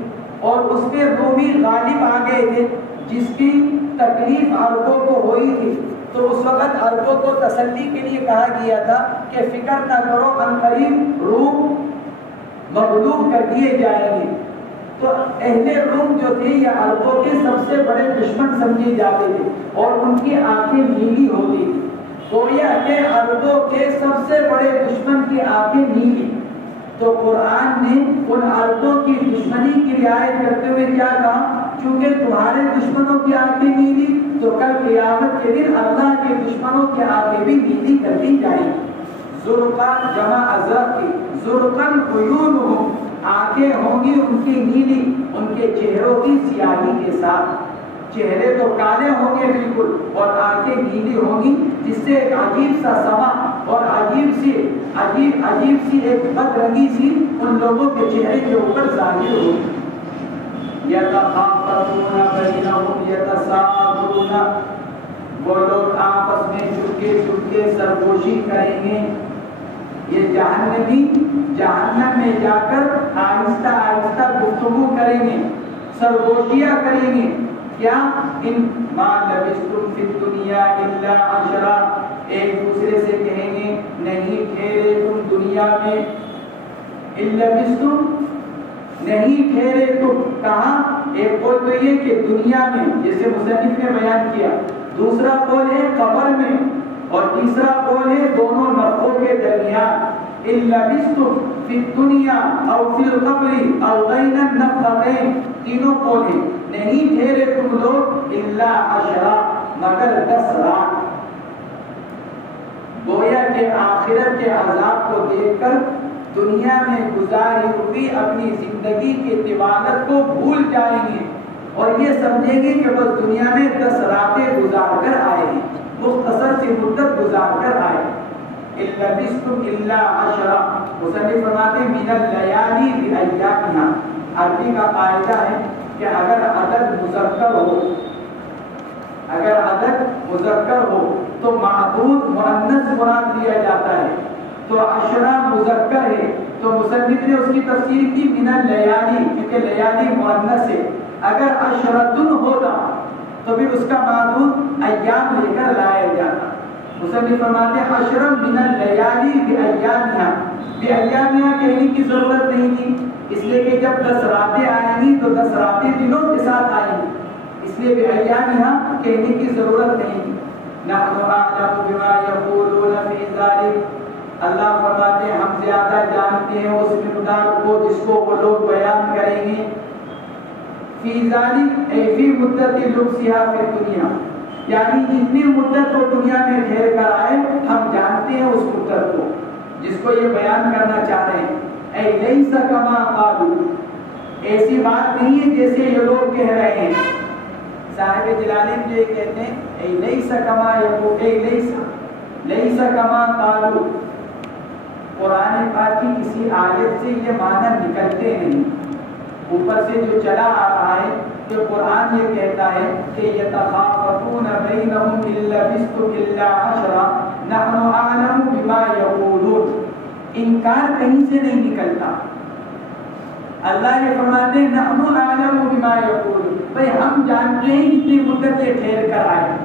اور اس میں رومی غالب آ گئے تھے، جس کی تکلیف عربوں کو ہوئی تھی. تو اس وقت عربوں کو تسلی کے لیے کہا گیا تھا کہ فکر نہ کرو، عنقریب روم مغلوب کر دیے جائیں گے. تو اہل روم جو تھے یہ عربوں کے سب سے بڑے دشمن سمجھے جاتے تھے اور ان کی آنکھیں نیلی ہوتی تھی. گویا کہ عربوں کے سب سے بڑے دشمن کی آنکھیں نیلی. تو قرآن نے ان عربوں کی دشمنی کی رعایت کرتے ہوئے کیا کہا؟ چونکہ تمہارے دشمنوں کی آنکھیں نیلی تو کل قیامت کے دن اللہ کے دشمنوں کی آنکھیں بھی نیلی کر دی جائیں گی. زرقان جمع ازرق کی، زرقن عیونہم، آنکھیں ہوں گی ان کی نیلی، ان کے چہروں کی سیاہی کے ساتھ. چہرے تو کالے ہوں گے بالکل اور آنکھیں نیلی ہوں گی، جس سے ایک عجیب سا سما اور عجیب سی ایک بد رنگی سی ان لوگوں کے چہرے کے اوپر ظاہر ہوگی. یتخافتون بینہم یتساءلون، وہ لوگ آپس میں چپکے چپکے سرگوشی کریں گے. یہ جہنمی جہنم میں جا کر آہستہ آہستہ گفتگو کریں گے، سرگوشیاں کریں گے. کیا؟ ان ما لبثتم فی الدنیا الا عشرا، ایک دوسرے سے کہیں گے نہیں ٹھہرے تم دنیا میں. ان لبثتم، نہیں ٹھہرے تم. کہاں؟ ایک قول تو یہ کہ دنیا میں جیسے مصنف نے بیان کیا، دوسرا قول ہے قبر میں، اور تیسرا قول ہے دونوں نفخوں کے درمیان. ان لبثتم فی الدنیا او فی القبر او بین النفختین، تینوں قول ہیں. نہیں ٹھہرے تم لوگ الا عشرا، مگر 10 رات. گویا کہ آخرت کے عذاب کو دیکھ کر دنیا میں گزاری ہوئی اپنی زندگی کی طوالت کو بھول جائیں گے اور یہ سمجھیں گے کہ بس دنیا میں 10 راتیں گزار کر آئے ہیں، مختصر سی مدت گزار کر آئے. اِن لبثتم الا عشرا، مصنف فرماتے من اللیالی بایامہا. عربی کا قاعدہ ہے کہ اگر عدد مذکر ہو تو معدود مؤنث مراد لیا جاتا ہے. تو عشرہ مذکر ہے تو مصنف نے اس کی تفسیر کی من اللیالی، کیونکہ لیالی مؤنث ہے. اگر عشرۃ ہوتا تو پھر اس کا معدود ایام لے کر لایا جاتا. مصنف فرماتے ہیں عشرا من اللیالی بایامہا. بایامہا کہنے کی ضرورت نہیں تھی، اس لیے کہ جب 10 راتیں آئیں گی تو 10 راتیں دنوں کے ساتھ آئیں گی، اس لیے بایامہا کہنے کی ضرورت نہیں تھی. نحن اعلم بما یقولون فی ذلک، اللہ فرماتے ہیں ہم زیادہ جانتے ہیں اس مقدار کو جس کو وہ لوگ بیان کریں گے. فی ذلک ای فی مدت لبثھا فی الدنیا، یعنی جتنی مدت وہ دنیا میں ٹھہر کر آئے ہم جانتے ہیں اس مدت کو جس کو یہ بیان کرنا چاہ رہے ہیں. اے لیس کما قالوا، ایسی بات نہیں ہے جیسے یہ لوگ کہہ رہے ہیں. صاحب جلالین جو یہ کہتے ہیں اے لیس کما یقول، اے لیس کما قالوا، قرآن پاک کی کسی آیت سے یہ معنی نکلتے نہیں. اوپر سے جو چلا آ رہا ہے کہ قرآن یہ کہتا ہے کہ یتخافتون بینہم ان لبثتم الا عشرا نحن اعلم بما یقولون. انکار کہیں سے نہیں نکلتا. اللہ یہ فرماتے ہیں نحن اعلم بما یقولون، بھئی ہم جانتے ہیں جتنی مدت سے ٹھہر کر آئے.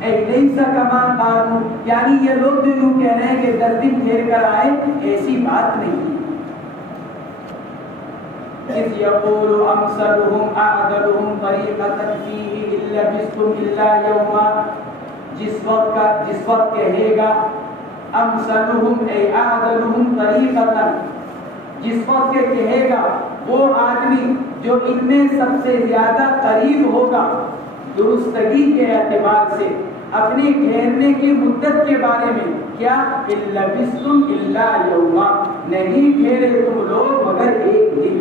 اے لیس کما قالوا، یعنی یہ لوگ جو یوں کہہ رہے ہیں کہ 10 دن ٹھہر کر آئے، ایسی بات نہیں. اذ یقول امثلهم اعدلهم طریقۃ فیہ ان لبثتم الا یوما، جس وقت کہے گا امثلهم اے اعدلهم طریقۃ، جس وقت کہے گا وہ آدمی جو ان میں سب سے زیادہ قریب ہوگا درستگی کے اعتبار سے اپنی ٹھہرنے کی مدت کے بارے میں. کیا؟ ان لبثتم الا یوما، نہیں ٹھہرے تم لوگ مگر ایک دن.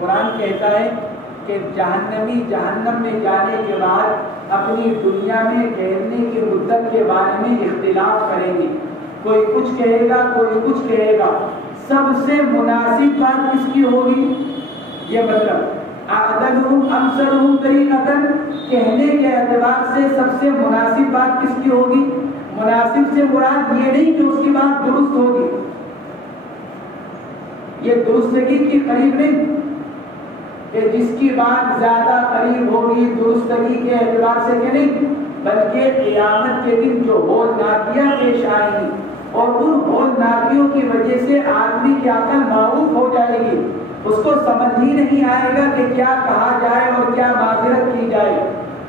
قرآن کہتا ہے کہ جہنمی جہنم میں جانے کے بعد اپنی دنیا میں ٹھہرنے کی مدت کے بارے میں اختلاف کریں گے. کوئی کچھ کہے گا، کوئی کچھ کہے گا. سب سے مناسب بات کس کی ہوگی؟ یہ مطلب اعدلہم امثلہم طریقۃ، کہنے کے اعتبار سے سب سے مناسب بات کس کی ہوگی؟ مناسب سے مراد یہ نہیں کہ اس کی بات درست ہوگی، یہ درستگی کی قریب نہیں کہ جس کی بات زیادہ قریب ہوگی درستگی کے اعتبار سے کہ نہیں، بلکہ قیامت کے دن جو ہولناکیاں پیش آئیں گی اور ان ہولناکیوں کی وجہ سے آدمی کی عقل معروف ہو جائے گی، اس کو سمجھ ہی نہیں آئے گا کہ کیا کہا جائے اور کیا معذرت کی جائے.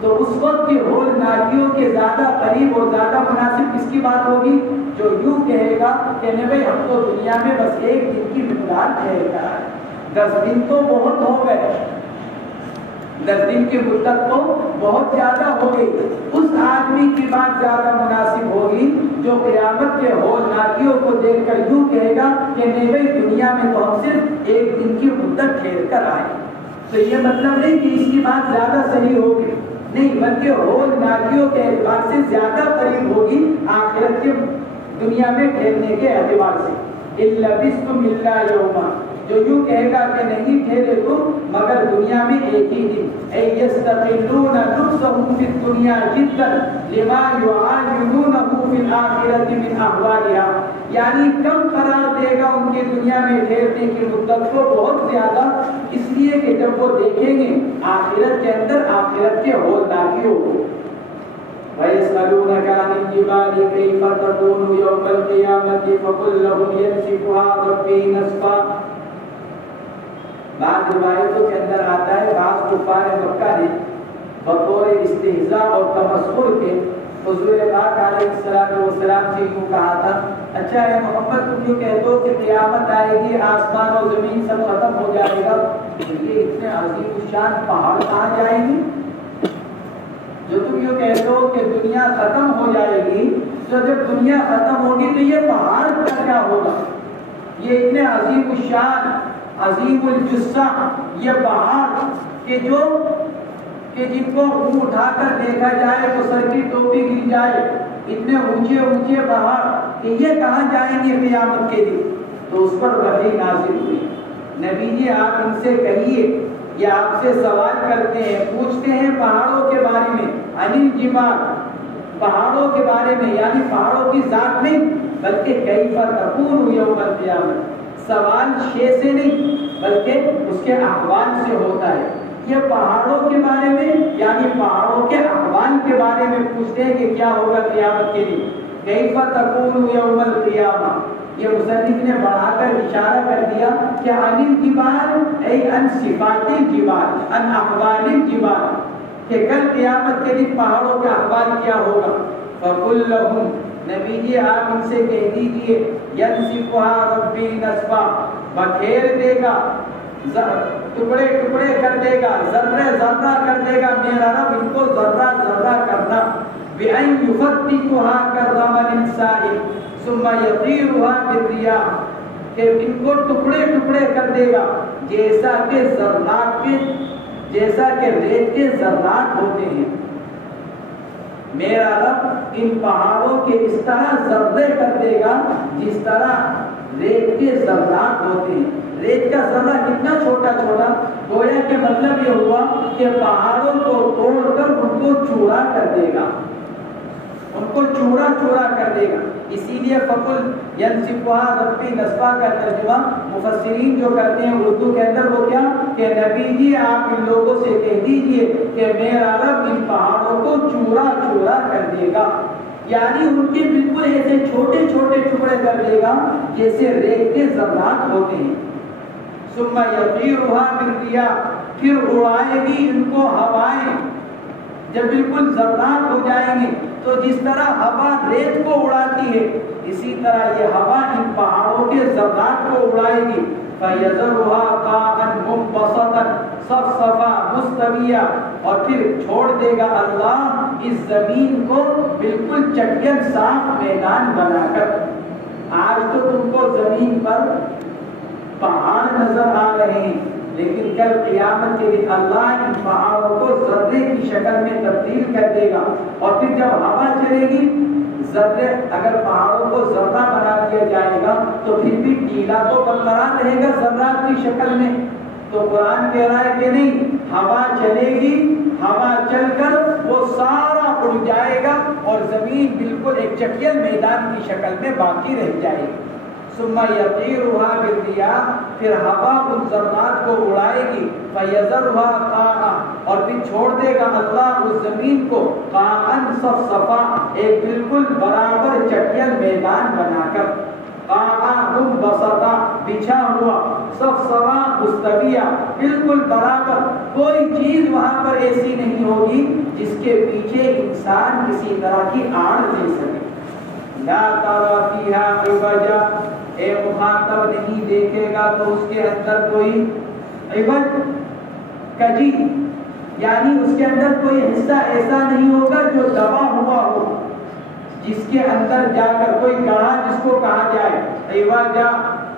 تو اس وقت کی ہولناکیوں کے زیادہ قریب اور زیادہ مناسب کس کی بات ہوگی؟ جو یوں کہے گا کہ نہیں بھائی ہم تو دنیا میں بس ایک دن کی مقدار ٹھہر کر آئے، 10 دن تو بہت ہو گئے، 10 دن کی مدت تو بہت زیادہ ہو گئی. اس آدمی کی بات زیادہ مناسب ہوگی جو قیامت کے ہولناکیوں کو دیکھ کر یوں کہے گا کہ نہیں بھائی دنیا میں تو ہم صرف ایک دن کی مدت ٹھہر کر آئے. تو یہ مطلب نہیں کہ اس کی بات زیادہ صحیح ہوگی، نہیں، بلکہ ہولناکیوں کے اعتبار سے زیادہ قریب ہوگی آخرت کے دنیا میں ٹھہرنے کے اعتبار سے. ان لبثتم الا یوما، جو یوں کہے گا کہ نہیں ٹھہرے تم مگر دنیا میں ایک ہی دن اے یستقلون نفسهم فی الدنیا جدا لما یعاینونہ فی الآخرۃ من احوالها، یعنی کم قرار دے گا ان کے دنیا میں ٹھہرنے کی مدت کو بہت زیادہ، اس لیے کہ جب وہ دیکھیں گے آخرت کے اندر آخرت کے ہولناکیوں کو۔ وَيَسْأَلُونَكَ عَنِ الْجِبَالِ كَيْفَ تَكُونُ يَوْمَ الْقِيَامَةِ فَقُلْ لَهُمْ يَنسِفُهَا رَبِّي نَسْفًا۔ بعض روایتوں کے اندر آتا ہے بعض کفار مکہ نے بطور استہزاء اور تمسخر کے حضور پاک علیہ السلام سے یوں کہا تھا، اچھا ہے محمد تم یہ کہہ دو کہ قیامت آئے گی، آسمان اور زمین سب ختم ہو جائے گا، یہ اتنے عظیم الشان پہاڑ کہاں جائیں گی؟ جو تم یہ کہہ دو کہ دنیا ختم ہو جائے گی، تو جب دنیا ختم ہوگی تو یہ پہاڑ کا کیا ہوگا؟ یہ اتنے عظیم الشان عظیم الجثہ یہ پہاڑ کہ جن کو منہ اٹھا کر دیکھا جائے تو سر کی ٹوپی گر جائے، اتنے اونچے اونچے پہاڑ کہ یہ کہاں جائیں گے قیامت کے دن؟ تو اس پر وحی نازل ہوئی، نبی جی آپ ان سے کہیے، یہ آپ سے سوال کرتے ہیں، پوچھتے ہیں پہاڑوں کے بارے میں، عن الجبال، پہاڑوں کے بارے میں، یعنی پہاڑوں کی ذات نہیں بلکہ کیف تکون یوم القیامت، سوال شے سے نہیں بلکہ اس کے احوال سے ہوتا ہے۔ یہ پہاڑوں کے بارے میں یعنی پہاڑوں کے احوال کے بارے میں پوچھتے ہیں کہ کیا ہوگا قیامت کے دن، کیف تکون یوم القیامہ۔ یہ مصنف نے بڑھا کر اشارہ کر دیا کہ عن الجبال ای عن صفات الجبال، عن احوال الجبال، کہ کل قیامت کے دن پہاڑوں کے احوال کیا ہوگا۔ فقل لهم، نبی جی آپ ان سے کہہ دیجئے، ینسفها ربی نسفا، بکھیر دے گا، ٹکڑے ٹکڑے کر دے گا، ذرے ذرہ کر دے گا میرا رب ان کو ذرہ ذرہ کرنا، بأن یفتتها كالرمل السائل ثم یطیرها بالریاح، کہ ان کو ٹکڑے ٹکڑے کر دے گا جیسا کہ ریت کے ذرات ہوتے ہیں۔ میرا رب ان پہاڑوں کے اس طرح ذرے کر دے گا جس طرح ریت کے ذرات ہوتے ہیں۔ ریت کا ذرہ کتنا چھوٹا چھوٹا، گویا کہ مطلب یہ ہوا کہ پہاڑوں کو توڑ کر ان کو چورا کر دے گا، ان کو چورا چورا کر دے گا۔ اسی لیے فقل ینسفها ربی نسفا کا ترجمہ مفسرین جو کرتے ہیں اردو کے اندر وہ کیا کہ نبی جی آپ ان لوگوں سے کہہ دیجئے کہ میرا رب ان پہاڑوں کو چورا چورا کر دے گا، یعنی ان کے بالکل ایسے چھوٹے چھوٹے ٹکڑے کر دے گا جیسے ریت کے ذرات ہوتے ہیں۔ ثم یطیرها بالریاح، پھر اڑائے گی ان کو ہوائیں، جب بالکل ذرات ہو جائیں گے تو جس طرح ہوا ریت کو اڑاتی ہے اسی طرح یہ ہوا ان پہاڑوں کے ذرات کو اڑائے گی۔ فَيَذَرُهَا قَاعًا مُنبَسَطًا صَفْصَفًا مُسْتَوِيًّا، اور پھر چھوڑ دے گا اللہ اس زمین کو بالکل چٹین صاف میدان بنا کر۔ آج تو تم کو زمین پر پہاڑ نظر آ رہے ہیں، لیکن کل قیامت کے دن اللہ ان پہاڑوں کو ذرے کی شکل میں تبدیل کر دے گا، اور پھر جب ہوا چلے گی ذرے، اگر پہاڑوں کو ذرہ بنا دیا جائے گا تو پھر بھی ٹیلا تو برقرار رہے گا ذرات کی شکل میں۔ تو قرآن کہہ رہا ہے کہ نہیں، ہوا چلے گی، ہوا چل کر وہ سارا اڑ جائے گا اور زمین بالکل ایک چٹیل میدان کی شکل میں باقی رہ جائے گی۔ ثم یطیرها بالریاح، پھر ہوا ان ذرات کو اڑائے گی، فیذرها قاعا، اور پھر چھوڑ دے گا اللہ اس زمین کو قاعا صفصفا، ایک بالکل برابر چٹیل میدان بنا کر، قاعا منبسطا، بچھا ہوا، صفصفا مستویہ، بالکل برابر، کوئی چیز وہاں پر ایسی نہیں ہوگی جس کے پیچھے انسان کسی طرح کی آڑ دے سکے۔ لا ترى فيها عوجا، اے مخاطب نہیں دیکھے گا تو اس کے اندر کوئی عوج، کجی، یعنی اس کے اندر کوئی حصہ ایسا نہیں ہوگا جو دبا ہوا ہو، جس کے اندر جا کر کوئی گڑھا جس کو کہا جائے عوجا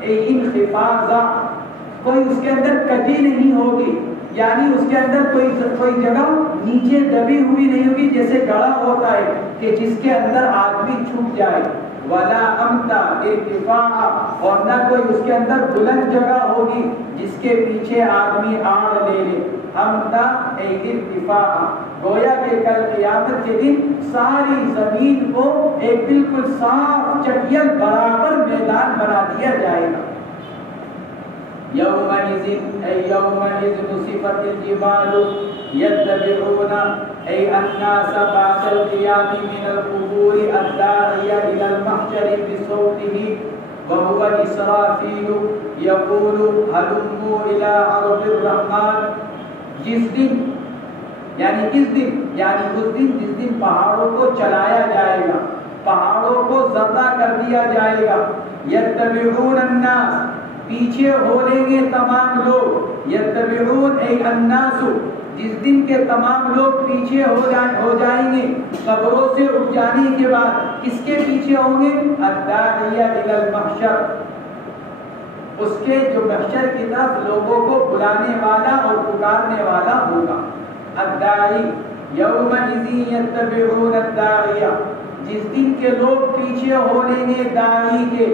انخفاضا، کوئی اس کے اندر کجی نہیں ہوگی، یعنی اس کے اندر کوئی جگہ نیچے دبی ہوئی نہیں ہوگی جیسے گڑھا ہوتا ہے کہ جس کے اندر آدمی چھپ جائے، ولا امتا ارتفاع، اور نہ کوئی اس کے اندر بلند جگہ ہوگی جس کے پیچھے آدمی آڑ لے لے. امتا اے ارتفاع، گویا کہ کل قیامت کے دن ساری زمین کو ایک بالکل صاف چٹیل برابر میدان بنا دیا جائے گا. یومئذ اے یومئذ نصفت الجبال یتبعون اے الناس بعد القیام من القبور الداعی الى المحشر بصوته وهو اسرافیل یقول هلموا الى عرض الرحمن. جس دن یعنی کس دن؟ یعنی اس دن جس دن پہاڑوں کو چلایا جائے گا، پہاڑوں کو زردہ کر دیا جائے گا. یتبعون الناس، پیچھے ہو لیں گے تمام لوگ. یتبعون اے الناس، جس دن کے تمام لوگ پیچھے ہو جائیں گے قبروں سے اٹھ جانے کے بعد. کس کے پیچھے ہوں گے؟ الداعی الی المحشر، اس کے جو محشر کی طرف لوگوں کو بلانے والا اور پکارنے والا ہوگا. الداعی یومئذ یتبعون الداعی، جس دن کے لوگ پیچھے ہو لیں گے داعی کے،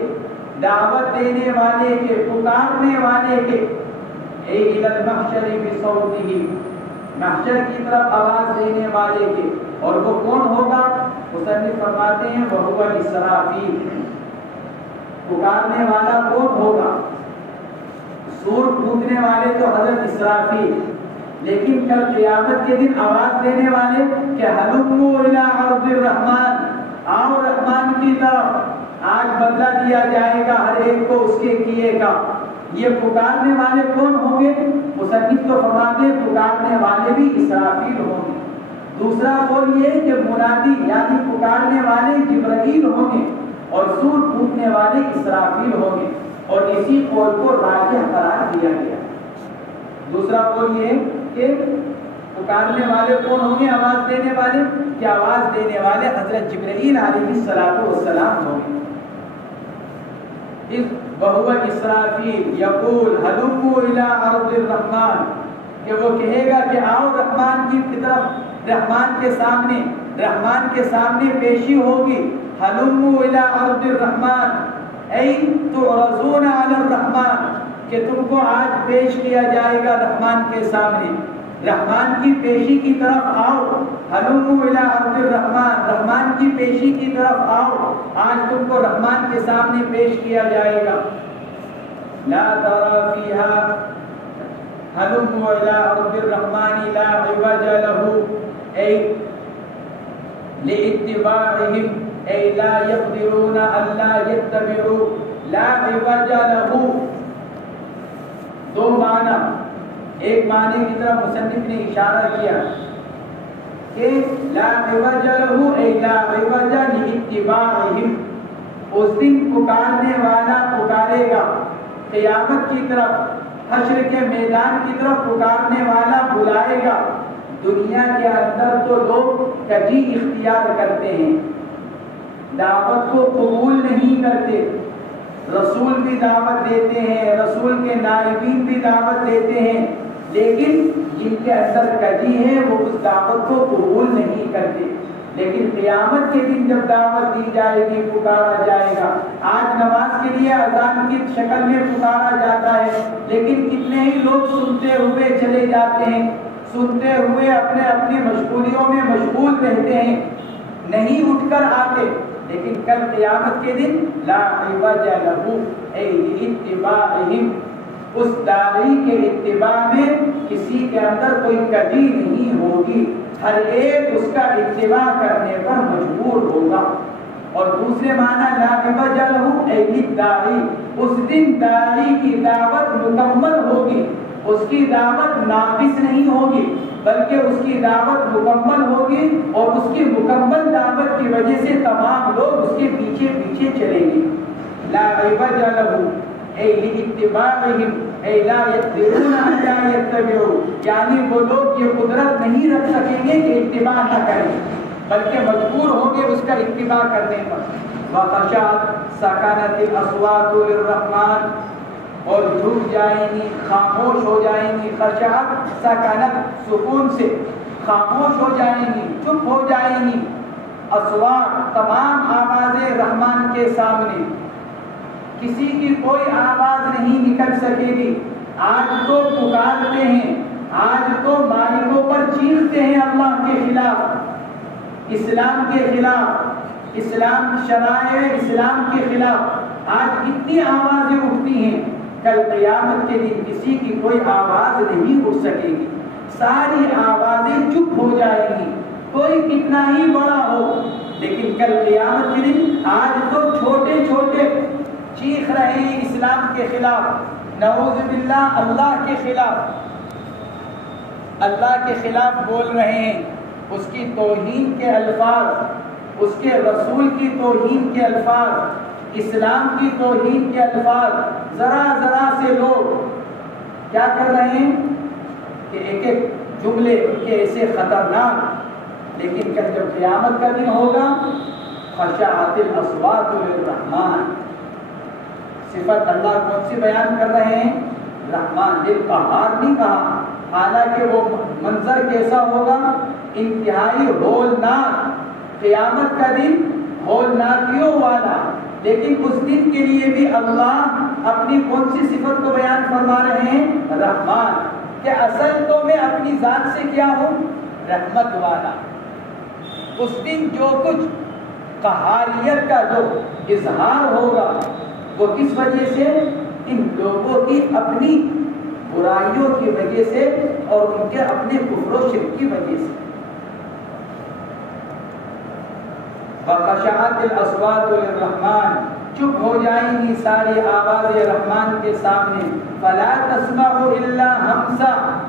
دعوت دینے والے کے، پکارنے والے کے. اے الی المحشر بصوته، محشر کی طرف آواز دینے والے کے. اور وہ کون ہوگا؟ مصنف فرماتے ہیں وہو اسرافیل، پکارنے والا کون ہوگا؟ سور پھونکنے والے تو حضرت اسرافیل، لیکن کل قیامت کے دن آواز دینے والے کہ ہلموا الی عرض الرحمن، آؤ رحمان کی طرف، آج بدلہ دیا جائے گا ہر ایک کو اس کے کیے کا. یہ پکارنے والے کون ہوں گے؟ مصنف تو فرماتے ہیں پکارنے والے بھی اسرافیل ہوں گے. دوسرا قول یہ کہ منادی یعنی پکارنے والے جبرائیل ہوں گے اور سور پھونکنے والے اسرافیل ہوں گے. اور اسی قول کو راجح قرار دیا گیا. دوسرا قول یہ کہ پکارنے والے کون ہوں گے؟ آواز دینے والے، کہ آواز دینے والے حضرت جبرائیل علیہ السلام ہوں گے. وہو اسرافیل یقول ہلموا الی عرض الرحمن، کہ وہ کہے گا کہ آؤ رحمان کی طرف، رحمان کے سامنے پیشی ہوگی. ہلموا الی عرض الرحمن ای تعرضون علی الرحمن، کہ تم کو آج پیش کیا جائے گا رحمان کے سامنے، رحمان کی پیشی کی طرف آؤ. ہلموا الی عرض الرحمن، رحمان کی پیشی کی طرف آؤ، آج تم کو رحمان کے سامنے پیش کیا جائے گا. لا ترى فيها ہلموا الی عرض الرحمن لا عوج له ای لاتباعهم ای لا يقدرون الا يتبعوا. لا عوج له دو معنی، ایک معنی کی طرف مصنف نے اشارہ کیا کہ لا عوج له ای لا عوج لاتباعهم، اس دن پکارنے والا پکارے گا قیامت کی طرف، حشر کے میدان کی طرف پکارنے والا بلائے گا. دنیا کے اندر تو لوگ کجی اختیار کرتے ہیں، دعوت کو قبول نہیں کرتے. رسول بھی دعوت دیتے ہیں، رسول کے نائبین بھی دعوت دیتے ہیں، لیکن جن کے اندر کجی ہے وہ اس دعوت کو قبول نہیں کرتے. لیکن قیامت کے دن جب دعوت دی جائے گی، پکارا جائے گا. آج نماز کے لیے اذان کی شکل میں پکارا جاتا ہے، لیکن کتنے ہی لوگ سنتے ہوئے چلے جاتے ہیں، سنتے ہوئے اپنے اپنی مشغولیوں میں مشغول رہتے ہیں، نہیں اٹھ کر آتے. لیکن کل قیامت کے دن لا عوج له ای لاتباعهم، اس داعی کے اتباع میں کسی کے اندر کوئی کجی نہیں ہوگی، ہر ایک اس کا اتباع کرنے پر مجبور ہوگا. اور دوسرے معنی لا عوج له ای للداعی، اس دن داعی کی دعوت مکمل ہوگی، اس کی دعوت ناقص نہیں ہوگی بلکہ اس کی دعوت مکمل ہوگی، اور اس کی مکمل دعوت کی وجہ سے تمام لوگ اس کے پیچھے پیچھے چلیں گے. لا عوج له ای لاتباعهم ای لا يقدرون ان يتبعوا، یعنی وہ لوگ یہ قدرت نہیں رکھ سکیں گے کہ اتباع نہ کریں، بلکہ مجبور ہوں گے اس کا اتباع کرنے پر. وخشعت سکنت الاصوات للرحمن، اور جھک جائیں گی، خاموش ہو جائیں گی. خشعت سکنت، سکون سے خاموش ہو جائیں گی، چپ ہو جائیں گی. اصوات، تمام آوازیں رحمان کے سامنے، کسی کی کوئی آواز نہیں نکل سکے گی۔ آج تو پکارتے ہیں، آج تو مالکوں پر چیختے ہیں اللہ کے خلاف، اسلام کے خلاف، اسلام شرائع اسلام کے خلاف آج کتنی آوازیں اٹھتی ہیں۔ کل قیامت کے دن کسی کی کوئی آواز نہیں اٹھ سکے گی، ساری آوازیں چپ ہو جائیں گی، کوئی کتنا ہی بڑا ہو۔ لیکن کل قیامت کے دن آج تو چھوٹے چھوٹے چیخ رہے ہیں اسلام کے خلاف، نعوذ باللہ اللہ کے خلاف، اللہ کے خلاف بول رہے ہیں، اس کی توہین کے الفاظ، اس کے رسول کی توہین کے الفاظ، اسلام کی توہین کے الفاظ۔ ذرا ذرا سے لوگ کیا کر رہے ہیں کہ ایک ایک جملے ان کے ایسے خطرناک، لیکن کل جب قیامت کا دن ہوگا خشعت الاصوات للرحمن، صفت اللہ کون سی بیان کر رہے ہیں؟ رحمان، دل قہار نہیں کہا، حالانکہ وہ منظر کیسا ہوگا؟ انتہائی ہولناک، قیامت کا دن ہولناکیوں والا۔ لیکن اس دن کے لیے بھی اللہ اپنی کون سی صفت کو بیان فرما رہے ہیں؟ رحمان، کہ اصل تو میں اپنی ذات سے کیا ہوں؟ رحمت والا۔ اس دن جو کچھ قہاریت کا جو اظہار ہوگا وہ کس وجہ سے؟ ان لوگوں کی اپنی برائیوں کی وجہ سے اور ان کے اپنے کفر و شرک کی وجہ سے۔ وَخَشَعَتِ الْأَصْوَاتُ لِلرَّحْمَنِ، چپ ہو جائیں گی ساری آوازیں رحمان کے سامنے۔ فَلَا تَسْمَعُ إِلَّا ہمسا،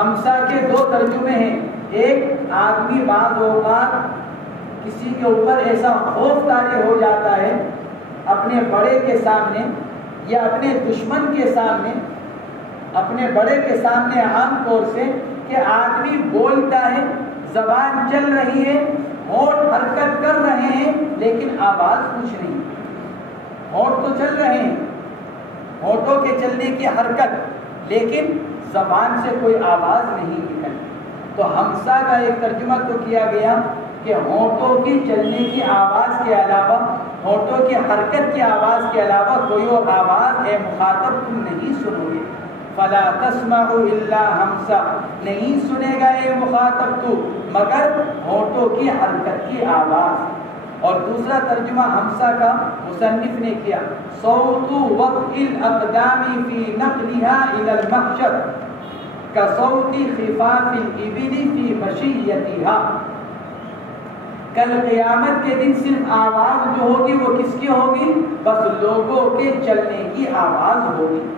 ہمسا کے دو ترجمے ہیں۔ ایک آدمی بعض اوقات کسی کے اوپر ایسا خوف طاری ہو جاتا ہے اپنے بڑے کے سامنے یا اپنے دشمن کے سامنے، اپنے بڑے کے سامنے عام طور سے، کہ آدمی بولتا ہے، زبان چل رہی ہے، ہونٹ حرکت کر رہے ہیں لیکن آواز کچھ نہیں۔ ہونٹ تو چل رہے ہیں، ہونٹوں کے چلنے کی حرکت، لیکن زبان سے کوئی آواز نہیں نکلتی۔ تو ہمسا کا ایک ترجمہ تو کیا گیا کہ ہونٹوں کی چلنے کی آواز کے علاوہ، ہونٹوں کی حرکت کی آواز کے علاوہ کوئی اور آواز اے مخاطب تم نہیں سنو گے۔ فلا تسمع الا ہمسا، نہیں سنے گا اے مخاطب تو مگر ہونٹوں کی حرکت کی آواز۔ اور دوسرا ترجمہ ہمسا کا مصنف نے کیا، صوت وقت الاقدام فی نقلها الى المحشر کصوت خفاف الابل فی مشیتها۔ کل قیامت کے دن صرف آواز جو ہوگی وہ کس کی ہوگی؟ بس لوگوں کے چلنے کی آواز ہوگی،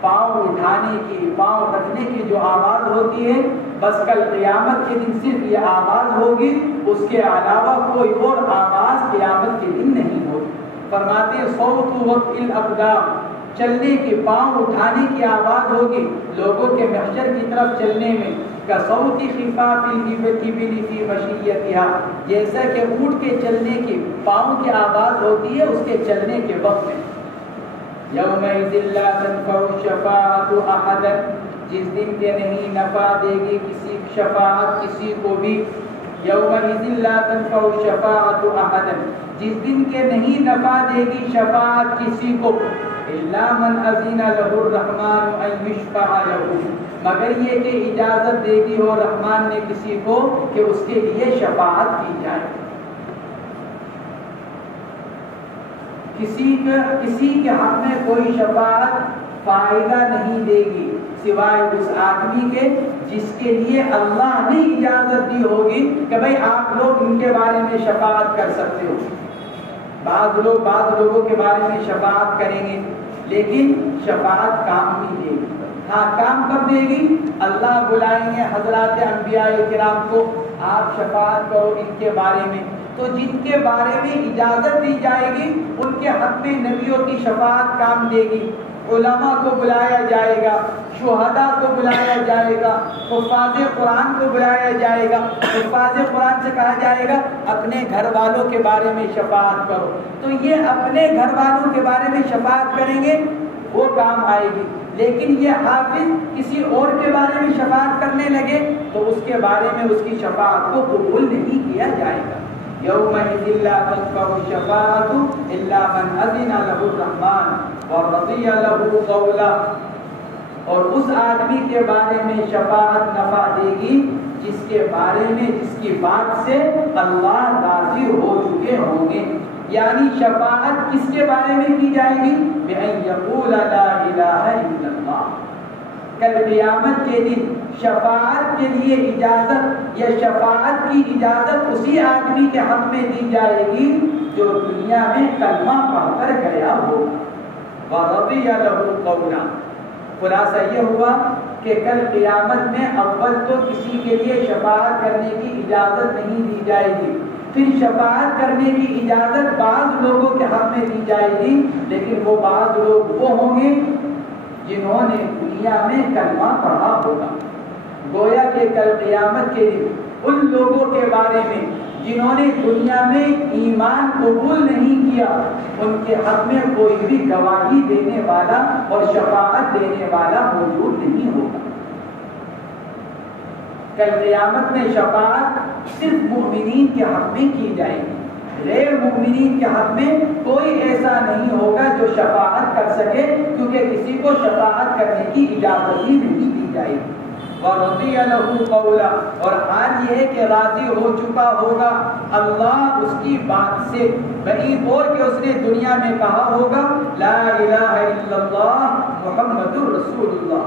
پاؤں اٹھانے کی، پاؤں رکھنے کی جو آواز ہوتی ہے، بس کل قیامت کے دن صرف یہ آواز ہوگی، اس کے علاوہ کوئی اور آواز قیامت کے دن نہیں ہوگی۔ فرماتے ہیں صوت وقت الاقدام، چلنے کی، پاؤں اٹھانے کی آواز ہوگی لوگوں کے محشر کی طرف چلنے میں، کصوت خفاف الابل فی مشیتها، جیسا کہ اونٹ کے چلنے کی پاؤں کی آواز ہوتی ہے اس کے چلنے کے وقت میں۔ یومئذ لا تنفع الشفاعة احدا، جس دن کے نہیں نفع دے گی کسی شفاعت کسی کو بھی۔ یومئذ لا تنفع الشفاعة احدا، جس دن کے نہیں نفع دے گی شفاعت کسی کو، الا من اذن له الرحمن ان یشفع له، مگر یہ کہ اجازت دے گی ہو رحمان نے کسی کو کہ اس کے لیے شفاعت کی جائے۔ کسی کے حق میں کوئی شفاعت فائدہ نہیں دے گی سوائے اس آدمی کے جس کے لیے اللہ نے اجازت دی ہوگی کہ بھئی آپ لوگ ان کے بارے میں شفاعت کر سکتے ہو۔ بعض لوگوں کے بارے میں شفاعت کریں گے لیکن شفاعت کام نہیں دے گی۔ ہاں کام کب دے گی؟ اللہ بلائیں گے حضرات انبیاء کرام کو، آپ شفاعت کرو ان کے بارے میں، تو جن کے بارے میں اجازت دی جائے گی ان کے حق میں نبیوں کی شفاعت کام دے گی۔ علماء کو بلایا جائے گا، شہداء کو بلایا جائے گا، حفاظ قرآن کو بلایا جائے گا۔ حفاظ قرآن سے کہا جائے گا اپنے گھر والوں کے بارے میں شفاعت کرو، تو یہ اپنے گھر والوں کے بارے میں شفاعت کریں گے وہ کام آئے گی۔ لیکن یہ حافظ کسی اور کے بارے میں شفاعت کرنے لگے تو اس کے بارے میں اس کی شفاعت کو قبول نہیں کیا جائے گا۔ یومئذ لا تنفع الشفاعۃ الا من اذن له الرحمن ورضی له قولا. اور اس آدمی کے بارے میں شفاعت نفع دے گی جس کے بارے میں جس کی بات سے اللہ راضی ہو چکے ہوں گے. یعنی شفاعت کس کے بارے میں کی جائے گی؟ بأن یقول لا الہ الا اللہ. کل قیامت کے دن شفاعت کے لیے اجازت یا شفاعت کی اجازت اسی آدمی کے حق میں دی جائے گی جو دنیا میں کلمہ پڑھ کر گیا ہو. وَرَضِيَ لَهُ قَوْلًا. خلاصہ یہ ہوا کہ کل قیامت میں اول تو کسی کے لیے شفاعت کرنے کی اجازت نہیں دی جائے گی. پھر شفاعت کرنے کی اجازت بعض لوگوں کے حق میں دی جائے گی، لیکن وہ بعض لوگ وہ ہوں گے جنہوں نے دنیا میں کلمہ پڑھا ہوگا. گویا کہ کل قیامت کے دن ان لوگوں کے بارے میں جنہوں نے دنیا میں ایمان قبول نہیں کیا ان کے حق میں کوئی بھی گواہی دینے والا اور شفاعت دینے والا موجود نہیں ہوگا. کل قیامت میں شفاعت صرف مومنین کے حق میں کی جائے گی. غیر مومنین کے حق میں کوئی ایسا نہیں ہوگا جو شفاعت کر سکے، کیونکہ کسی کو شفاعت کرنے کی اجازت ہی نہیں دی جائے گی. وَرَضِيَ لَهُ قَوْلًا. اور حال یہ ہے کہ راضی ہو چکا ہوگا اللہ اس کی بات سے، بعید ہو کہ اس نے دنیا میں کہا ہوگا لا الہ الا اللہ محمد رسول اللہ.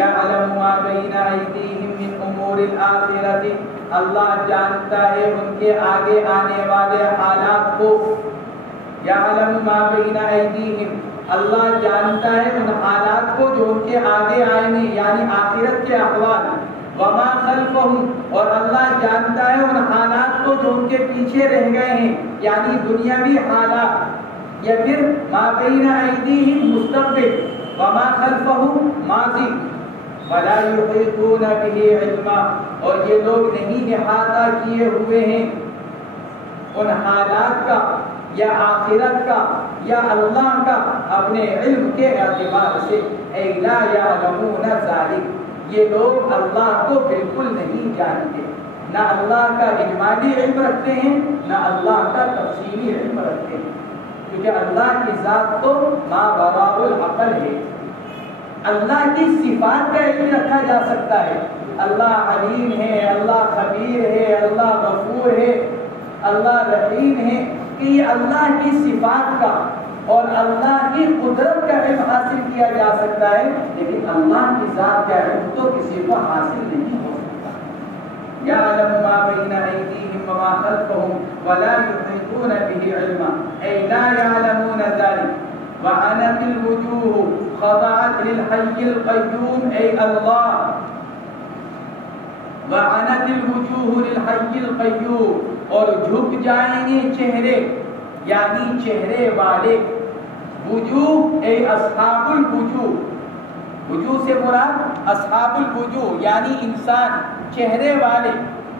یعلم ما بین ایدیہم من امور الآخرۃ. اللہ جانتا ہے ان کے آگے آنے والے حالات کو. یعلم ما بین ایدیہم. اللہ جانتا ہے ان حالات کو جو ان کے آگے آئیں گے، یعنی آخرت کے احوال. وما خلفہم. اور اللہ جانتا ہے ان حالات کو جو ان کے پیچھے رہ گئے ہیں، یعنی دنیاوی حالات. یا پھر ما بین ایدیہم مستقبل، وما خلفہم ماضی. ولا یحیطون بہ علما. اور یہ لوگ نہیں احاطہ کیے ہوئے ہیں ان حالات کا یا آخرت کا یا اللہ کا اپنے علم کے اعتبار سے. اے لا یعلمون ذلک. یہ لوگ اللہ کو بالکل نہیں جانتے، نہ اللہ کا اجمالی علم رکھتے ہیں نہ اللہ کا تفصیلی علم رکھتے ہیں، کیونکہ اللہ کی ذات تو ما وراء العقل ہے. اللہ کی صفات کا علم رکھا جا سکتا ہے. اللہ علیم ہے، اللہ خبیر ہے، اللہ غفور ہے، اللہ رحیم ہے، کہ یہ اللہ کی صفات کا اور اللہ کی قدرت کا علم حاصل کیا جا سکتا ہے، لیکن اللہ کی ذات کا علم تو کسی کو حاصل نہیں ہو سکتا. یعلم ما بین ایدیہم وما خلفہم ولا یحیطون بہ علما. اے لا یعلمون ذلک. وعنت الوجوہ خضعت للحی القیوم. اے اللہ. وعنت الوجوہ للحی القیوم. اور جھک جائیں گے چہرے، یعنی چہرے والے. وجوہ اے اصحاب الوجوہ. وجوہ سے مراد اصحاب الوجوہ یعنی انسان. چہرے والے،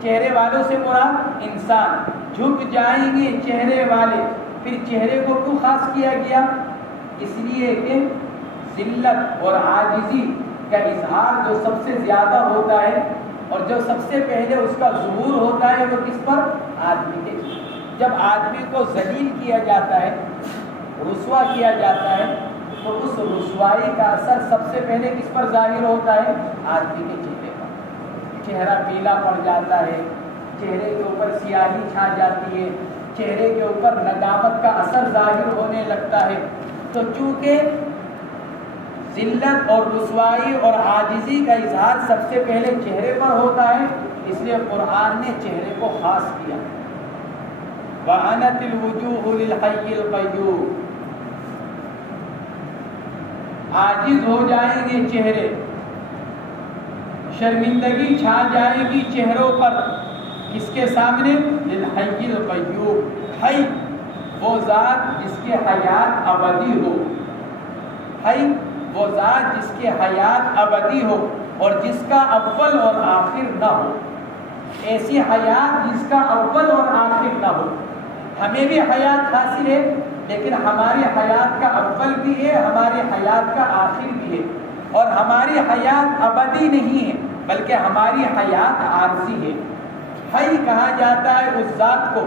چہرے والوں سے مراد انسان. جھک جائیں گے چہرے والے. پھر چہرے کو کیوں خاص کیا گیا؟ اس لیے کہ ذلت اور عاجزی کا اظہار جو سب سے زیادہ ہوتا ہے اور جو سب سے پہلے اس کا ظہور ہوتا ہے وہ کس پر؟ آدمی کے. جب آدمی کو ذلیل کیا جاتا ہے، رسوا کیا جاتا ہے، تو اس رسوائی کا اثر سب سے پہلے کس پر ظاہر ہوتا ہے؟ آدمی کے چہرے پر. چہرہ پیلا پڑ جاتا ہے، چہرے کے اوپر سیاہی چھا جاتی ہے، چہرے کے اوپر ندامت کا اثر ظاہر ہونے لگتا ہے. تو چونکہ ذلت اور رسوائی اور عاجزی کا اظہار سب سے پہلے چہرے پر ہوتا ہے، اس لیے قرآن نے چہرے کو خاص کیا. وعنت الوجوہ للحی القیوم. عاجز ہو جائیں گے چہرے، شرمندگی چھا جائے گی چہروں پر. کس کے سامنے؟ للحی القیوم. حی وہ ذات جس کے حیات ابدی ہو. حی وہ ذات جس کے حیات ابدی ہو اور جس کا اول اور آخر نہ ہو. ایسی حیات جس کا اول اور آخر نہ ہو. ہمیں بھی حیات حاصل ہے، لیکن ہماری حیات کا اول بھی ہے، ہماری حیات کا آخر بھی ہے، اور ہماری حیات ابدی نہیں ہے بلکہ ہماری حیات عارضی ہے. حی کہا جاتا ہے اس ذات کو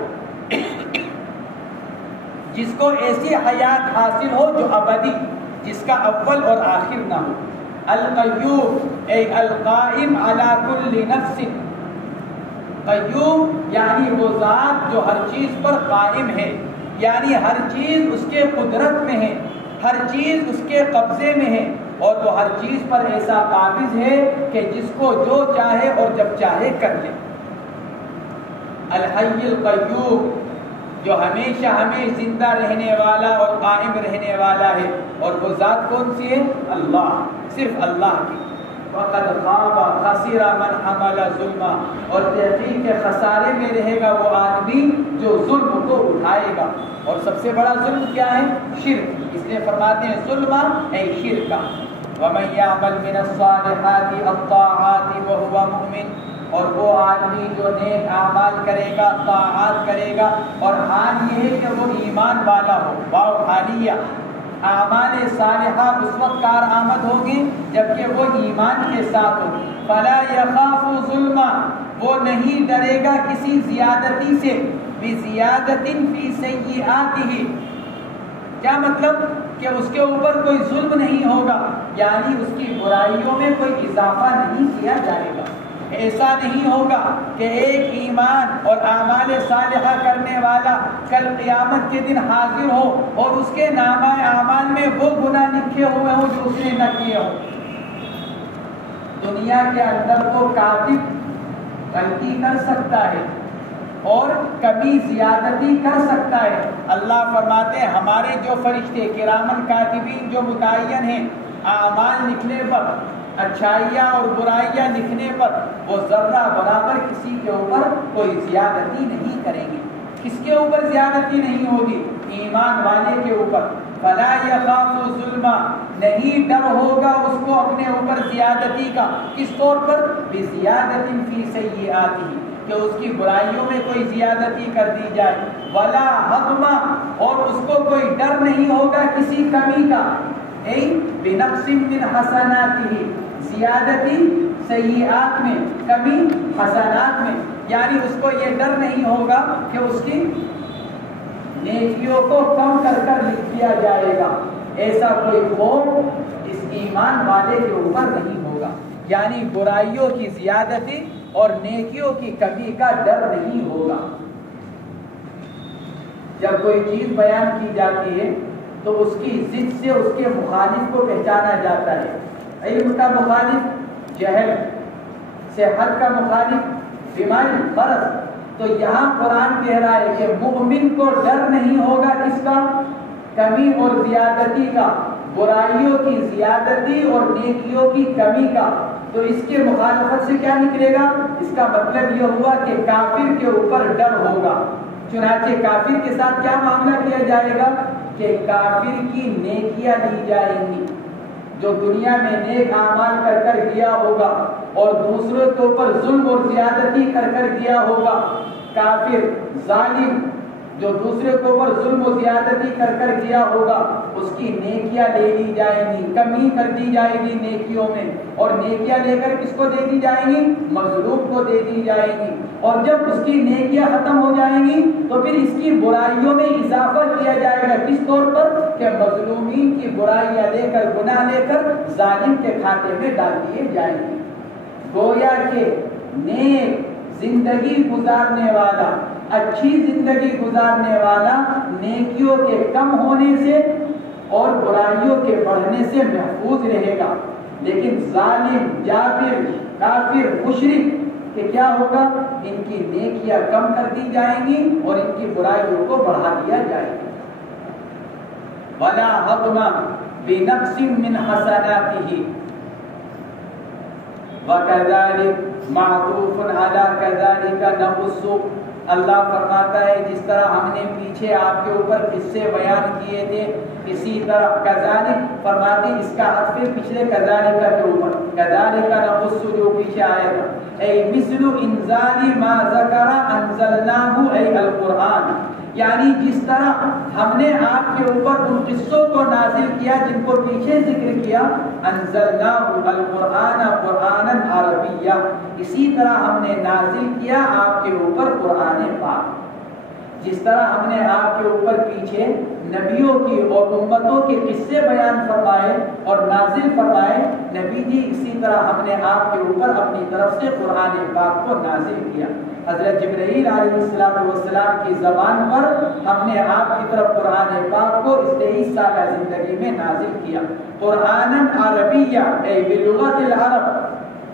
جس کو ایسی حیات حاصل ہو جو ابدی، جس کا اول اور آخر نہ ہو۔ القیوم اے القائم علی کل نفس، قیوم یعنی وہ ذات جو ہر چیز پر قائم ہے، یعنی ہر چیز اس کے قدرت میں ہے، ہر چیز اس کے قبضے میں ہے، اور وہ ہر چیز پر ایسا قابض ہے کہ جس کو جو چاہے اور جب چاہے کر لے۔ الحی القیوم جو ہمیشہ ہمیں زندہ رہنے والا اور قائم رہنے والا ہے، اور وہ ذات کون سی ہے؟ اللہ، صرف اللہ کی۔ وَقَدْ خَابَ خَسِرَ مَنْ حَمَلَ ظُلْمًا، اور تحقیق کے خسارے میں رہے گا وہ آدمی جو ظلم کو اٹھائے گا، اور سب سے بڑا ظلم کیا ہے؟ شرک، اس لیے فرماتے ہیں ظلم اے شرکا۔ وَمَنْ يَعْمَلْ مِنَ الصَّالِحَاتِ الطَّاعَاتِ وَهُوَ مُؤْمِنٌ، اور وہ آدمی جو نیک اعمال کرے گا، طاعات کرے گا، اور حال یہ ہے کہ وہ ایمان والا ہو، واو حالیہ، اعمال صالحہ اس وقت کارآمد ہوگی جبکہ وہ ایمان کے ساتھ ہو۔ فلا یخاف ظلما، وہ نہیں ڈرے گا کسی زیادتی سے، بزیادۃ فی سیئاتہ، کیا مطلب کہ اس کے اوپر کوئی ظلم نہیں ہوگا، یعنی اس کی برائیوں میں کوئی اضافہ نہیں کیا جائے گا۔ ایسا نہیں ہوگا کہ ایک ایمان اور اعمال صالحہ کرنے والا کل قیامت کے دن حاضر ہو اور اس کے نامہ اعمال میں وہ گناہ لکھے ہوئے ہوں جو اس نے نہ کیے ہوں۔ دنیا کے اندر تو کاتب غلطی کر سکتا ہے اور کمی زیادتی کر سکتا ہے۔ اللہ فرماتے ہیں ہمارے جو فرشتے کرامن کاتبین جو متعین ہیں، اعمال لکھنے پر، اچھائیاں اور برائیاں لکھنے پر، وہ ذرہ برابر کسی کے اوپر کوئی زیادتی نہیں کریں گے۔ کس کے اوپر زیادتی نہیں ہوگی؟ ایمان والے کے اوپر۔ فلا یخاف ظلما، نہیں ڈر ہوگا اس کو اپنے اوپر زیادتی کا۔ کس طور پر؟ بزیادۃ فی سیئاتہ، کہ اس کی برائیوں میں کوئی زیادتی کر دی جائے۔ ولا حظما، اور اس کو کوئی ڈر نہیں ہوگا کسی کمی کا، بنقص من حسناتہ، زیادتی سیئات میں، کمی حسنات میں، یعنی اس کو یہ ڈر نہیں ہوگا کہ اس کی نیکیوں کو کم کر کر لکھ دیا جائے گا۔ ایسا کوئی خوف اس ایمان والے کے اوپر نہیں ہوگا، یعنی برائیوں کی زیادتی اور نیکیوں کی کمی کا ڈر نہیں ہوگا۔ جب کوئی چیز بیان کی جاتی ہے تو اس کی ضد سے اس کے مخالف کو پہچانا جاتا ہے۔ علم کا مخالف جہل، صحت کا مخالف بیماری، مرض۔ تو یہاں قرآن کہہ رہا ہے کہ مومن کو ڈر نہیں ہوگا کس کا؟ کمی اور زیادتی کا، برائیوں کی زیادتی اور نیکیوں کی کمی کا۔ تو اس کے مخالفت سے کیا نکلے گا؟ اس کا مطلب یہ ہوا کہ کافر کے اوپر ڈر ہوگا۔ چنانچہ کافر کے ساتھ کیا معاملہ کیا جائے گا کہ کافر کی نیکیاں لی جائیں گی۔ جو دنیا میں نیک اعمال کر کر گیا ہوگا اور دوسروں کے اوپر ظلم اور زیادتی کر کر گیا ہوگا، کافر ظالم جو دوسرے کے اوپر ظلم و زیادتی کر کر گیا ہوگا، اس کی نیکیاں لے لی جائیں گی، کمی کر دی جائے گی نیکیوں میں، اور نیکیاں لے کر کس کو دے دی جائیں گی؟ مظلوم کو دے دی جائیں گی۔ اور جب اس کی نیکیاں ختم ہو جائیں گی تو پھر اس کی برائیوں میں اضافہ کیا جائے گا۔ کس طور پر؟ کہ مظلومین کی برائیاں لے کر، گناہ لے کر ظالم کے کھاتے میں ڈال دیے جائیں گے۔ گویا کہ نیک زندگی گزارنے والا، اچھی زندگی گزارنے والا نیکیوں کے کم ہونے سے اور برائیوں کے بڑھنے سے محفوظ رہے گا، لیکن ظالم، جابر، کافر، مشرک کہ کیا ہوگا؟ ان کی نیکیاں کم کر دی جائیں گی اور ان کی برائیوں کو بڑھا دیا جائے گا۔ ولا حظم بنقص من حسناتہ، وَكَذَلِكَ مَعْطُوفٌ عَلَى كَذَلِكَ نَقُصُّ، اللہ فرماتا ہے جس طرح ہم نے پیچھے آپ کے اوپر قصے بیان کیے تھے، اسی طرح کذالک فرماتے اس کا عطف پچھلے کذالک کے اوپر، کذالک نقص جو پیچھے آیا تھا، اے مثل انزال ما ذکر انزلناہ اے القرآن، یعنی جس طرح ہم نے آپ کے اوپر ان قصوں کو نازل کیا جن کو پیچھے ذکر کیا، انزلناہ القرآن قرآنا عربیا، عربیہ، اسی طرح ہم نے نازل کیا آپ کے اوپر قرآن پاک۔ جس طرح ہم نے آپ کے اوپر پیچھے نبیوں کی اور امتوں کے قصے بیان فرمائے اور نازل فرمائے، نبی جی اسی طرح ہم نے آپ کے اوپر اپنی طرف سے قرآن پاک کو نازل کیا۔ حضرت جبرائیل علیہ السلام کی زبان پر ہم نے آپ کی طرف قرآن پاک کو اس 23 سالہ زندگی میں نازل کیا۔ قرآن عربیہ اے بلغت العرب،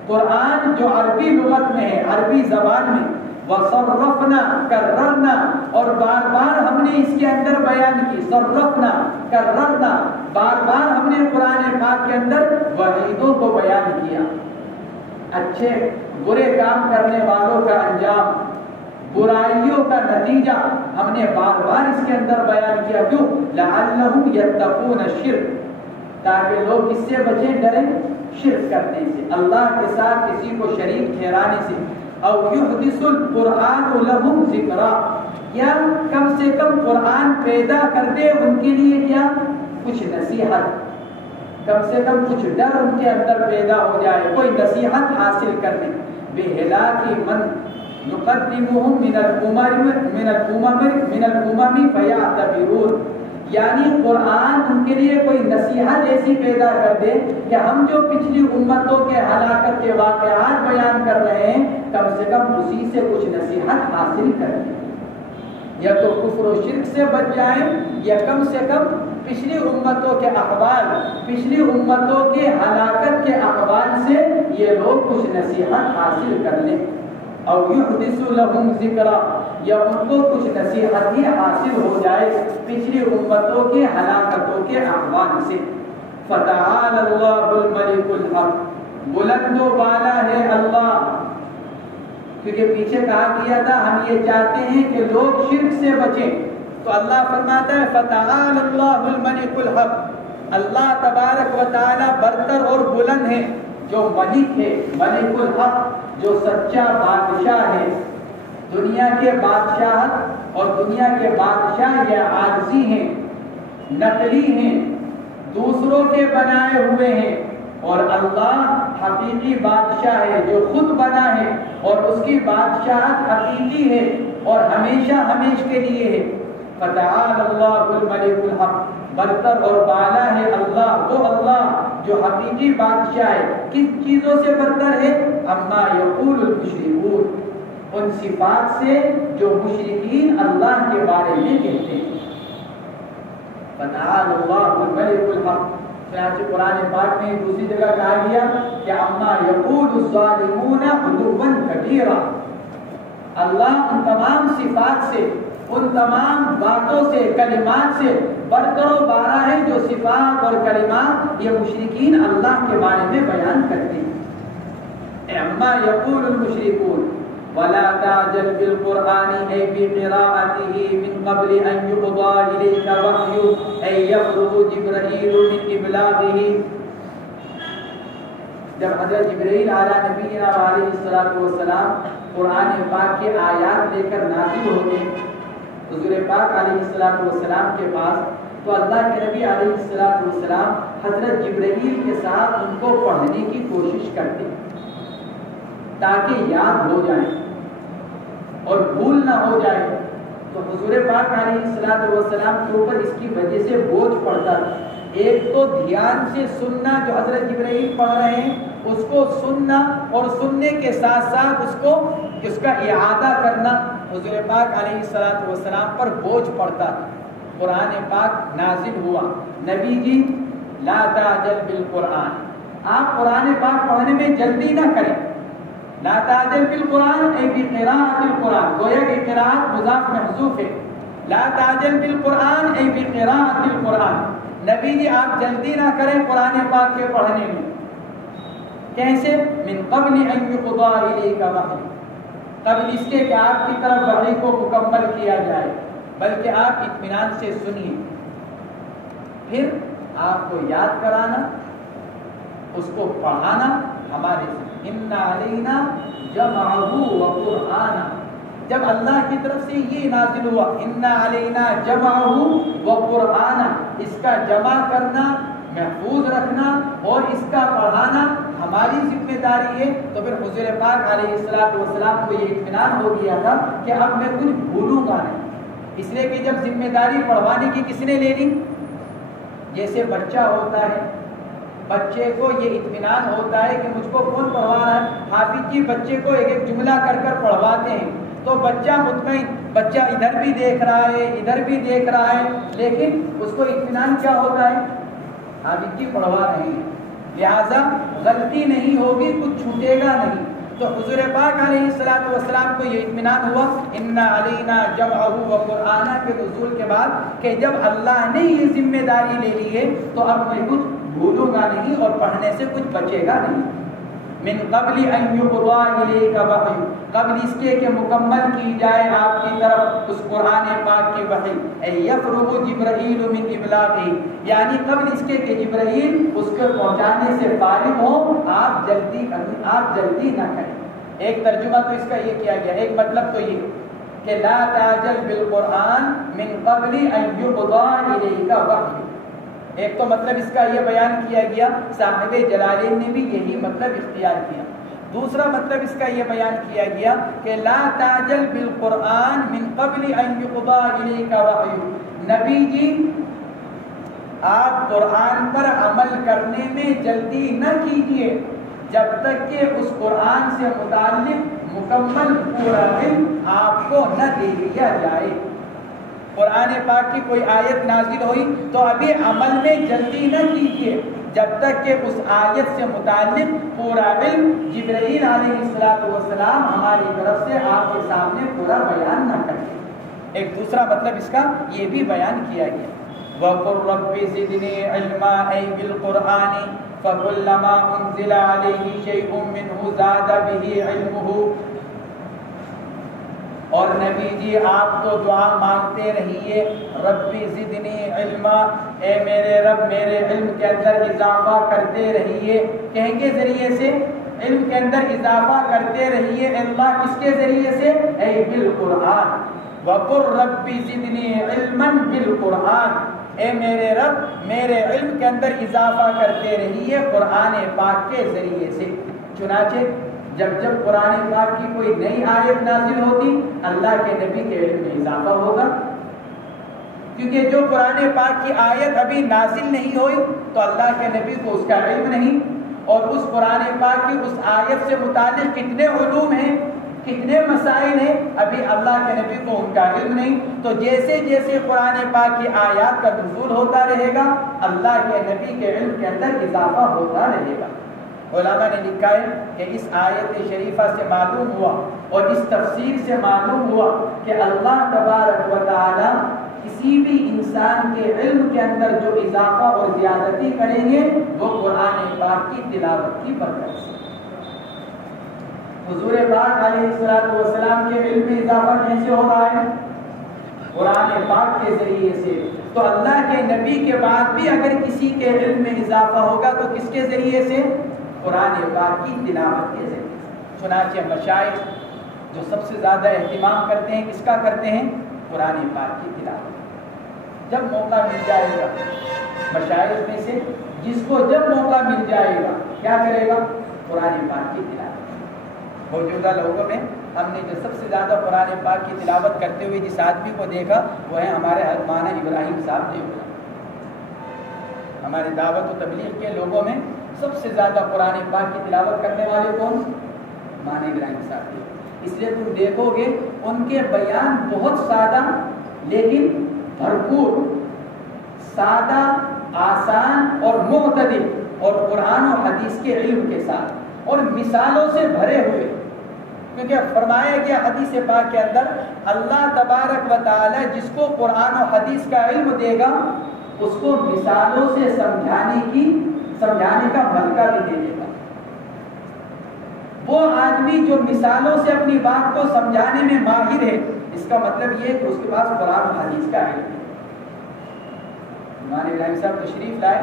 قرآن جو عربی لغت میں ہے، عربی زبان میں، وصرفنا کررنا، اور بار بار ہم نے اس کے اندر بیان کی، صرفنا کررنا، بار بار ہم نے قرآن پاک کے اندر وعیدوں کو بیان کیا، اچھے برے کام کرنے والوں کا انجام، برائیوں کا نتیجہ ہم نے بار بار اس کے اندر بیان کیا۔ کیوں؟ لعلہم یتقون الشرک، تاکہ لوگ اس سے بچیں، ڈریں شرک کرنے سے، اللہ کے ساتھ کسی کو شریک ٹھہرانے سے، او یحدث القرآن لہم ذکرا، یا کم سے کم قرآن پیدا کر دے ان کے لیے کیا؟ کچھ نصیحت، کم سے کم کچھ ڈر ان کے اندر پیدا ہو جائے، کوئی نصیحت حاصل کرنے۔ بہلاک من یقدمہم من الامم فیعتبرون، یعنی قرآن ان کے لیے کوئی نصیحت ایسی پیدا کر دے کہ ہم جو پچھلی امتوں کے ہلاکت کے واقعات بیان کر رہے ہیں، کم سے کم اسی سے کچھ نصیحت حاصل کریں، یا تو کفر و شرک سے بچ جائیں، یا کم سے کم پچھلی امتوں کے احوال، پچھلی امتوں کے ہلاکت کے احوال سے یہ لوگ کچھ نصیحت حاصل کر لیں۔ او یحدث لہم ذکرا، یا ان کو کچھ نصیحت ہی حاصل ہو جائے پچھلی امتوں کے ہلاکتوں کے احوال سے۔ فتعال اللہ الملک الحق، بلند و بالا ہے اللہ، کیونکہ پیچھے کہا گیا تھا ہم یہ چاہتے ہیں کہ لوگ شرک سے بچیں، تو اللہ فرماتا ہے فتعال اللہ الملک الحق، اللہ تبارک و تعالی برتر اور بلند ہے، جو ملک ہے، ملک الحق، جو سچا بادشاہ ہے۔ دنیا کے بادشاہت اور دنیا کے بادشاہ یہ عارضی ہیں، نقلی ہیں، دوسروں کے بنائے ہوئے ہیں، اور اللہ حقیقی بادشاہ ہے جو خود بنا ہے، اور اس کی بادشاہت حقیقی ہے اور ہمیشہ ہمیش کے لیے ہے۔ فتعال اللہ الملک الحق، برتر اور بالا ہے اللہ، وہ اللہ جو حقیقی بادشاہ ہے۔ کس چیزوں سے برتر ہے؟ اما یقول المشرکون، ان صفات سے جو مشرکین اللہ کے بارے میں کہتے ہیں۔ فتعال اللہ الملک الحق، چنانچہ قرآن پاک میں دوسری جگہ کہا گیا کہ اما یقول الظالمون علوا کبیرا، اللہ ان تمام صفات سے، ان تمام باتوں سے، کلمات سے برتر و بالا ہے جو صفات اور کلمات یہ مشرکین اللہ کے بارے میں بیان کرتے ہیں۔ اما یقول المشرکون ولا تعجل بالقرآن أي بقراءته من قبل أن يقضى إليك وحيه أي يفرغ جبرائيل من إبلاغه۔ جب حضرت جبرائیل علیہ نبینا علیہ السلام قرآن پاک کے آیات لے کر نازل ہوتے حضور پاک علیہ السلام کے پاس، تو اللہ کے نبی علیہ السلام حضرت جبرائیل کے ساتھ ان کو پڑھنے کی کوشش کرتے تاکہ یاد ہو جائیں اور بھول نہ ہو جائے۔ تو حضور پاک علیہ السلام کے اوپر اس کی وجہ سے بوجھ پڑتا تھا، ایک تو دھیان سے سننا، جو حضرت جبرائیل پڑھ رہے ہیں اس کو سننا، اور سننے کے ساتھ ساتھ اس کا اعادہ کرنا حضور پاک علیہ السلام پر بوجھ پڑتا تھا۔ قرآن پاک نازل ہوا، نبی جی لا تعجل بالقرآن، آپ قرآن پاک پڑھنے میں جلدی نہ کریں۔ لا تعجل بالقرآن اے بقراءۃ القرآن، گویا کہ قراءت مضاف محذوف ہے۔ لا تعجل بالقرآن اے بقراءۃ القرآن، نبی جی آپ جلدی نہ کریں قرآن پاک کے پڑھنے میں۔ کیسے؟ من قبل ان یقضى الیک وحی، قبل اس کے کہ آپ کی طرف وحی کو مکمل کیا جائے، بلکہ آپ اطمینان سے سنیے، پھر آپ کو یاد کرانا، اس کو پڑھانا ہمارے سے۔ ان علینا جمعہ وقرآن، جب اللہ کی طرف سے یہ نازل ہوا ان علینا جمعہ وقرآن، اس کا جمع کرنا، محفوظ رکھنا اور اس کا پڑھانا ہماری ذمہ داری ہے، تو پھر حضور پاک علیہ السلام کو یہ اطمینان ہو گیا تھا کہ اب میں کچھ بھولوں گا نہیں، اس لیے کہ جب ذمہ داری پڑھوانے کی کس نے لے لی؟ جیسے بچہ ہوتا ہے، بچے کو یہ اطمینان ہوتا ہے کہ مجھ کو کون پڑھوا رہا ہے، حافظ جی بچے کو ایک ایک جملہ کر کر پڑھواتے ہیں تو بچہ مطمئن، بچہ ادھر بھی دیکھ رہا ہے ادھر بھی دیکھ رہا ہے، لیکن اس کو اطمینان کیا ہوتا ہے؟ حافظ جی پڑھوا رہے ہیں، لہذا غلطی نہیں ہوگی، کچھ چھوٹے گا نہیں۔ تو حضور پاک علیہ السلام کو یہ اطمینان ہوا ان علینا جمعہ و قرآن کے نزول کے بعد کہ جب اللہ نے یہ ذمہ داری لے لی ہے تو اب میں کچھ بھولوں گا نہیں اور پڑھنے سے کچھ بچے گا نہیں۔ من قبل ان یقضى الیک وحی، قبل اس کے کہ مکمل کی جائے آپ کی طرف اس قرآن پاک کی وحی، اے یفرغ جبرائیل من ابلاغہ، یعنی قبل اس کے کہ جبرائیل اس کو پہنچانے سے فارغ ہو، آپ جلدی نہ کریں۔ ایک ترجمہ تو اس کا یہ کیا گیا، ایک مطلب تو یہ کہ لا تعجل بالقرآن من قبل ان یقضى الیک وحی، ایک تو مطلب اس کا یہ بیان کیا گیا، صاحب جلالین نے بھی یہی مطلب اختیار کیا۔ دوسرا مطلب اس کا یہ بیان کیا گیا کہ لا تعجل بالقرآن من قبل ان یقضى الیک وحی، نبی جی آپ قرآن پر عمل کرنے میں جلدی نہ کیجیے جب تک کہ اس قرآن سے متعلق مکمل پورا علم آپ کو نہ دے دیا جائے۔ قرآن پاک کی کوئی آیت نازل ہوئی تو ابھی عمل میں جلدی نہ کیجیے جب تک کہ اس آیت سے متعلق پورا علم جبرائیل علیہ السلام ہماری طرف سے آپ کے سامنے پورا بیان نہ کریں۔ ایک دوسرا مطلب اس کا یہ بھی بیان کیا گیا وَقُلْ رَبِّ زِدْنِي عِلْمًا أَيْ بِالْقُرْآنِ فَكُلَّمَا أُنزِلَ عَلَيْهِ شَيْءٌ مِّنْهُ زَادَ بِهِ عِلْمُهُ۔ اور نبی جی آپ تو دعا مانگتے رہیے ربی زدنی علما، اے میرے رب میرے علم کے اندر اضافہ کرتے رہیے۔ کہیں کے ذریعے سے علم کے اندر اضافہ کرتے رہیے، اللہ کس کے ذریعے سے؟ اے بالقرآن، وقل ربی زدنی علما بالقرآن، اے میرے رب میرے علم کے اندر اضافہ کرتے رہیے قرآن پاک کے ذریعے سے۔ چنانچہ جب قرآن پاک کی کوئی نئی آیت نازل ہوتی اللہ کے نبی کے علم میں اضافہ ہوگا، کیونکہ جو قرآن پاک کی آیت ابھی نازل نہیں ہوئی تو اللہ کے نبی کو اس کا علم نہیں، اور اس قرآن پاک کی اس آیت سے متعلق کتنے علوم ہیں، کتنے مسائل ہیں، ابھی اللہ کے نبی کو ان کا علم نہیں۔ تو جیسے جیسے قرآن پاک کی آیات کا نزول ہوتا رہے گا اللہ کے نبی کے علم کے اندر اضافہ ہوتا رہے گا۔ علماء نے لکھا ہے کہ اس آیت شریفہ سے معلوم ہوا اور اس تفسیر سے معلوم ہوا کہ اللہ تبارک و تعالی کسی بھی انسان کے علم کے اندر جو اضافہ اور زیادتی کریں گے وہ قرآن پاک کی تلاوت کی برکت سے۔ حضور پاک علیہ السلام کے علم میں اضافہ کیسے ہو رہا ہے؟ قرآن پاک کے ذریعے سے۔ تو اللہ کے نبی کے بعد بھی اگر کسی کے علم میں اضافہ ہوگا تو کس کے ذریعے سے؟ قرآن پاک کی تلاوت کے ذریعے سے۔ چنانچہ مشائخ جو سب سے زیادہ اہتمام کرتے ہیں کس کا کرتے ہیں؟ قرآن پاک کی تلاوت۔ جب موقع مل جائے گا مشائخ میں سے جس کو جب موقع مل جائے گا کیا کرے گا؟ قرآن پاک کی تلاوت۔ موجودہ لوگوں میں ہم نے جو سب سے زیادہ قرآن پاک کی تلاوت کرتے ہوئے جس آدمی کو دیکھا وہ ہے ہمارے مولانا ابراہیم صاحب دیوبند۔ ہماری دعوت و تبلیغ کے لوگوں میں سب سے زیادہ قرآن پاک کی تلاوت کرنے والے کون؟ مولانا ابراہیم صاحب دیوبند۔ اس لیے تم دیکھو گے ان کے بیان بہت سادہ لیکن بھرپور، سادہ، آسان اور معتدل، اور قرآن و حدیث کے علم کے ساتھ اور مثالوں سے بھرے ہوئے، کیونکہ فرمایا گیا حدیث پاک کے اندر اللہ تبارک و تعالی جس کو قرآن و حدیث کا علم دے گا اس کو مثالوں سے سمجھانے کا ملکہ بھی دے دے گا۔ وہ آدمی جو مثالوں سے اپنی بات کو سمجھانے میں ماہر ہے، اس کا مطلب یہ ہے کہ اس کے پاس قرآن و حدیث کا علم ہے۔ مولانا ابراہیم صاحب تشریف لائے،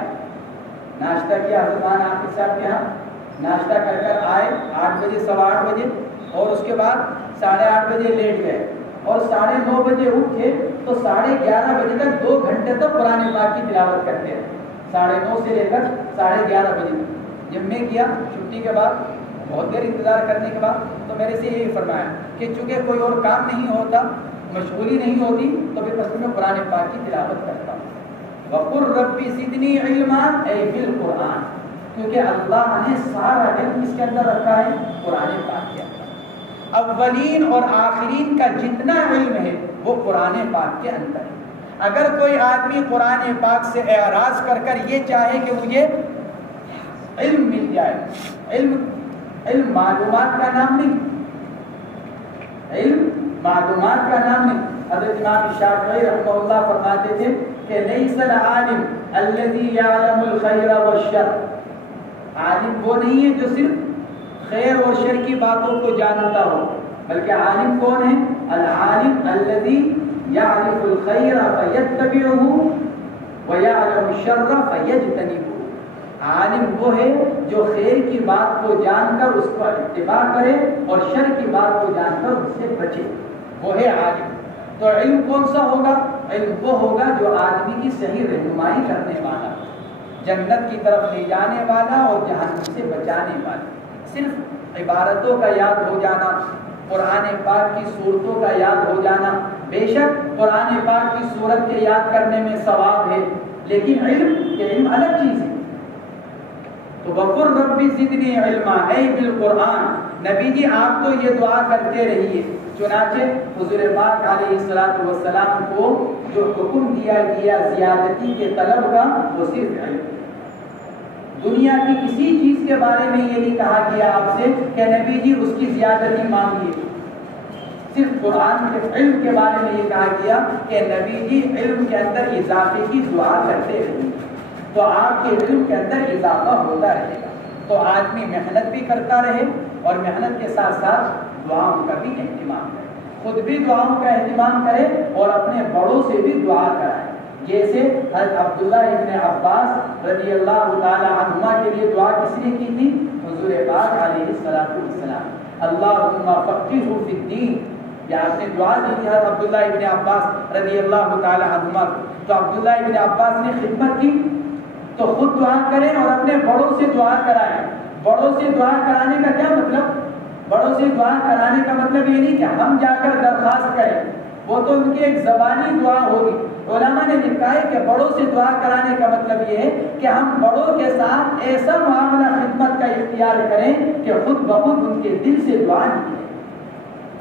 ناشتہ کیا حضرت مولانا عاقب صاحب کے یہاں، ناشتہ کر آئے 8 بجے 8:15 بجے، اور اس کے بعد 8:30 بجے لیٹ گئے، اور 9:30 بجے اٹھے تو 11:30 بجے تک 2 گھنٹے تک قرآن پاک کی تلاوت کرتے رہے، 9:30 سے لے کر 11:30 بجے تک۔ جب میں گیا چھٹی کے بعد بہت دیر انتظار کرنے کے بعد تو میرے سے یہی فرمایا کہ چونکہ کوئی اور کام نہیں ہوتا، مشغولی نہیں ہوتی، تو پھر بس میں قرآن پاک کی تلاوت کرتا ہوں۔ وَقُلْ رَبِّ زِدْنِي عِلْمًا اے بالقرآن، کیونکہ اللہ نے سارا علم کس کے اندر رکھا ہے؟ قرآن پاک کے اندر۔ اولین اور آخرین کا جتنا علم ہے وہ قرآن پاک کے اندر ہے۔ اگر کوئی آدمی قرآن پاک سے اعراض کر یہ چاہے کہ مجھے علم مل جائے، علم معلومات کا نام نہیں، علم معلومات کا نام نہیں۔ حضرت امام شافعی رحمہ اللہ فرماتے تھے کہ لیس العالم الذی یعلم الخیر والشر، عالم وہ نہیں ہے جو صرف خیر اور شر کی باتوں کو جانتا ہو، بلکہ عالم کون ہے؟ العالم الذی یعرف الخیر فیتبعہ ویعلم الشر فیجتنبہ۔ عالم وہ ہے جو خیر کی بات کو جان کر اس کو اتباع کرے اور شر کی بات کو جان کر اس سے بچے، وہ ہے عالم۔ تو علم کون سا ہوگا؟ علم وہ ہوگا جو آدمی کی صحیح رہنمائی کرنے والا، جنت کی طرف لے جانے والا اور جہنم سے بچانے والا۔ صرف عبارتوں کا یاد ہو جانا، قرآن پاک کی صورتوں کا یاد ہو جانا، بے شک قرآن پاک کی صورت کے یاد کرنے میں ثواب ہے، لیکن علم الگ چیز ہے۔ تو وَقُلْ رَبِّ زِدْنِي عِلْمًا اے بالقرآن، نبی جی آپ تو یہ دعا کرتے رہیے۔ چنانچہ حضور پاک علیہ السلام کو جو حکم دیا گیا زیادتی کے طلب کا وہ صرف علم۔ دنیا کی کسی چیز کے بارے میں یہ نہیں کہا گیا آپ سے کہ نبی جی اس کی زیادتی مانگیے، صرف قرآن کے علم کے بارے میں یہ کہا گیا کہ نبی جی علم کے اندر اضافے کی دعا کرتے رہیے، تو آپ کے علم کے اندر اضافہ ہوتا رہے گا۔ تو آدمی محنت بھی کرتا رہے اور محنت کے ساتھ ساتھ دعاؤں کا بھی اہتمام کرے، خود بھی دعاؤں کا اہتمام کرے اور اپنے بڑوں سے بھی دعا کرائے۔ جیسے حضرت عبداللہ ابن عباس رضی اللہ تعالی عنہما کے لیے دعا کس نے کی تھی؟ حضور پاک علیہ السلام، اللہم فقہہ فی الدین۔ یا آپ نے دعا دی تھی حضرت عبداللہ ابن عباس رضی اللہ تعالی عنہما، تو عبداللہ ابن عباس نے خدمت کی تو خود دعا کریں اور اپنے بڑوں سے دعا کرائیں۔ بڑوں سے دعا کرانے کا کیا مطلب؟ بڑوں سے دعا کرانے کا مطلب یہ نہیں کہ ہم جا کر درخواست کریں، وہ تو ان کی ایک زبانی دعا ہوگی۔ علماء نے لکھا ہے کہ بڑوں سے دعا کرانے کا مطلب یہ ہے کہ ہم بڑوں کے ساتھ ایسا معاملہ خدمت کا اختیار کریں کہ خود بخود ان کے دل سے دعا نکلے۔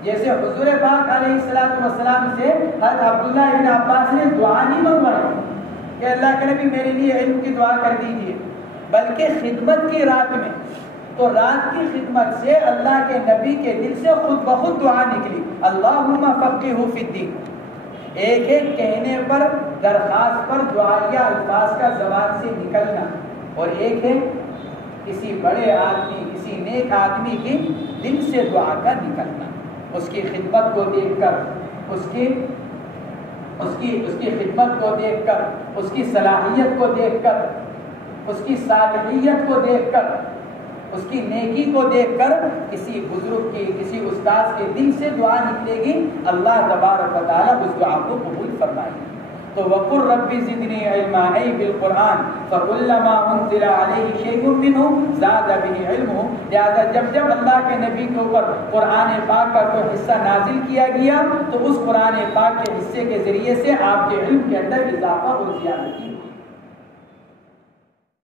جیسے حضور پاک علیہ السلام سے حضرت عبداللہ ابن عباس نے دعا نہیں منگوائی کہ اللہ کے نبی میرے لیے علم کی دعا کر دیجیے، بلکہ خدمت کی رات میں، تو رات کی خدمت سے اللہ کے نبی کے دل سے خود بخود دعا نکلی، اللہم فقہہ فی الدین۔ ایک ایک کہنے پر، درخواست پر دعائیہ الفاظ کا زبان سے نکلنا، اور ایک ہے کسی بڑے آدمی، کسی نیک آدمی کی دل سے دعا کا نکلنا، اس کی خدمت کو دیکھ کر، اس کی خدمت کو دیکھ کر، اس کی صلاحیت کو دیکھ کر، اس کی صالحیت کو دیکھ کر، اس کی نیکی کو دیکھ کر کسی بزرگ کی، کسی استاد کے دل سے دعا نکلے گی، اللہ تبارک و تعالیٰ اس دعا کو قبول فرمائے گا۔ تو وَقُلْ رَبِّ زِدْنِي عِلْمًا اے بالقرآن فَكُلَّمَا أُنزِلَ عَلَيْهِ شَيْءٌ مِّنْهُ زَادَ بِهِ عِلْمُهُ۔ لہذا جب اللہ کے نبی کے اوپر قرآن پاک کا کوئی حصہ نازل کیا گیا تو اس قرآن پاک کے حصے کے ذریعے سے آپ کے علم کے اندر اضافہ اور زیادتی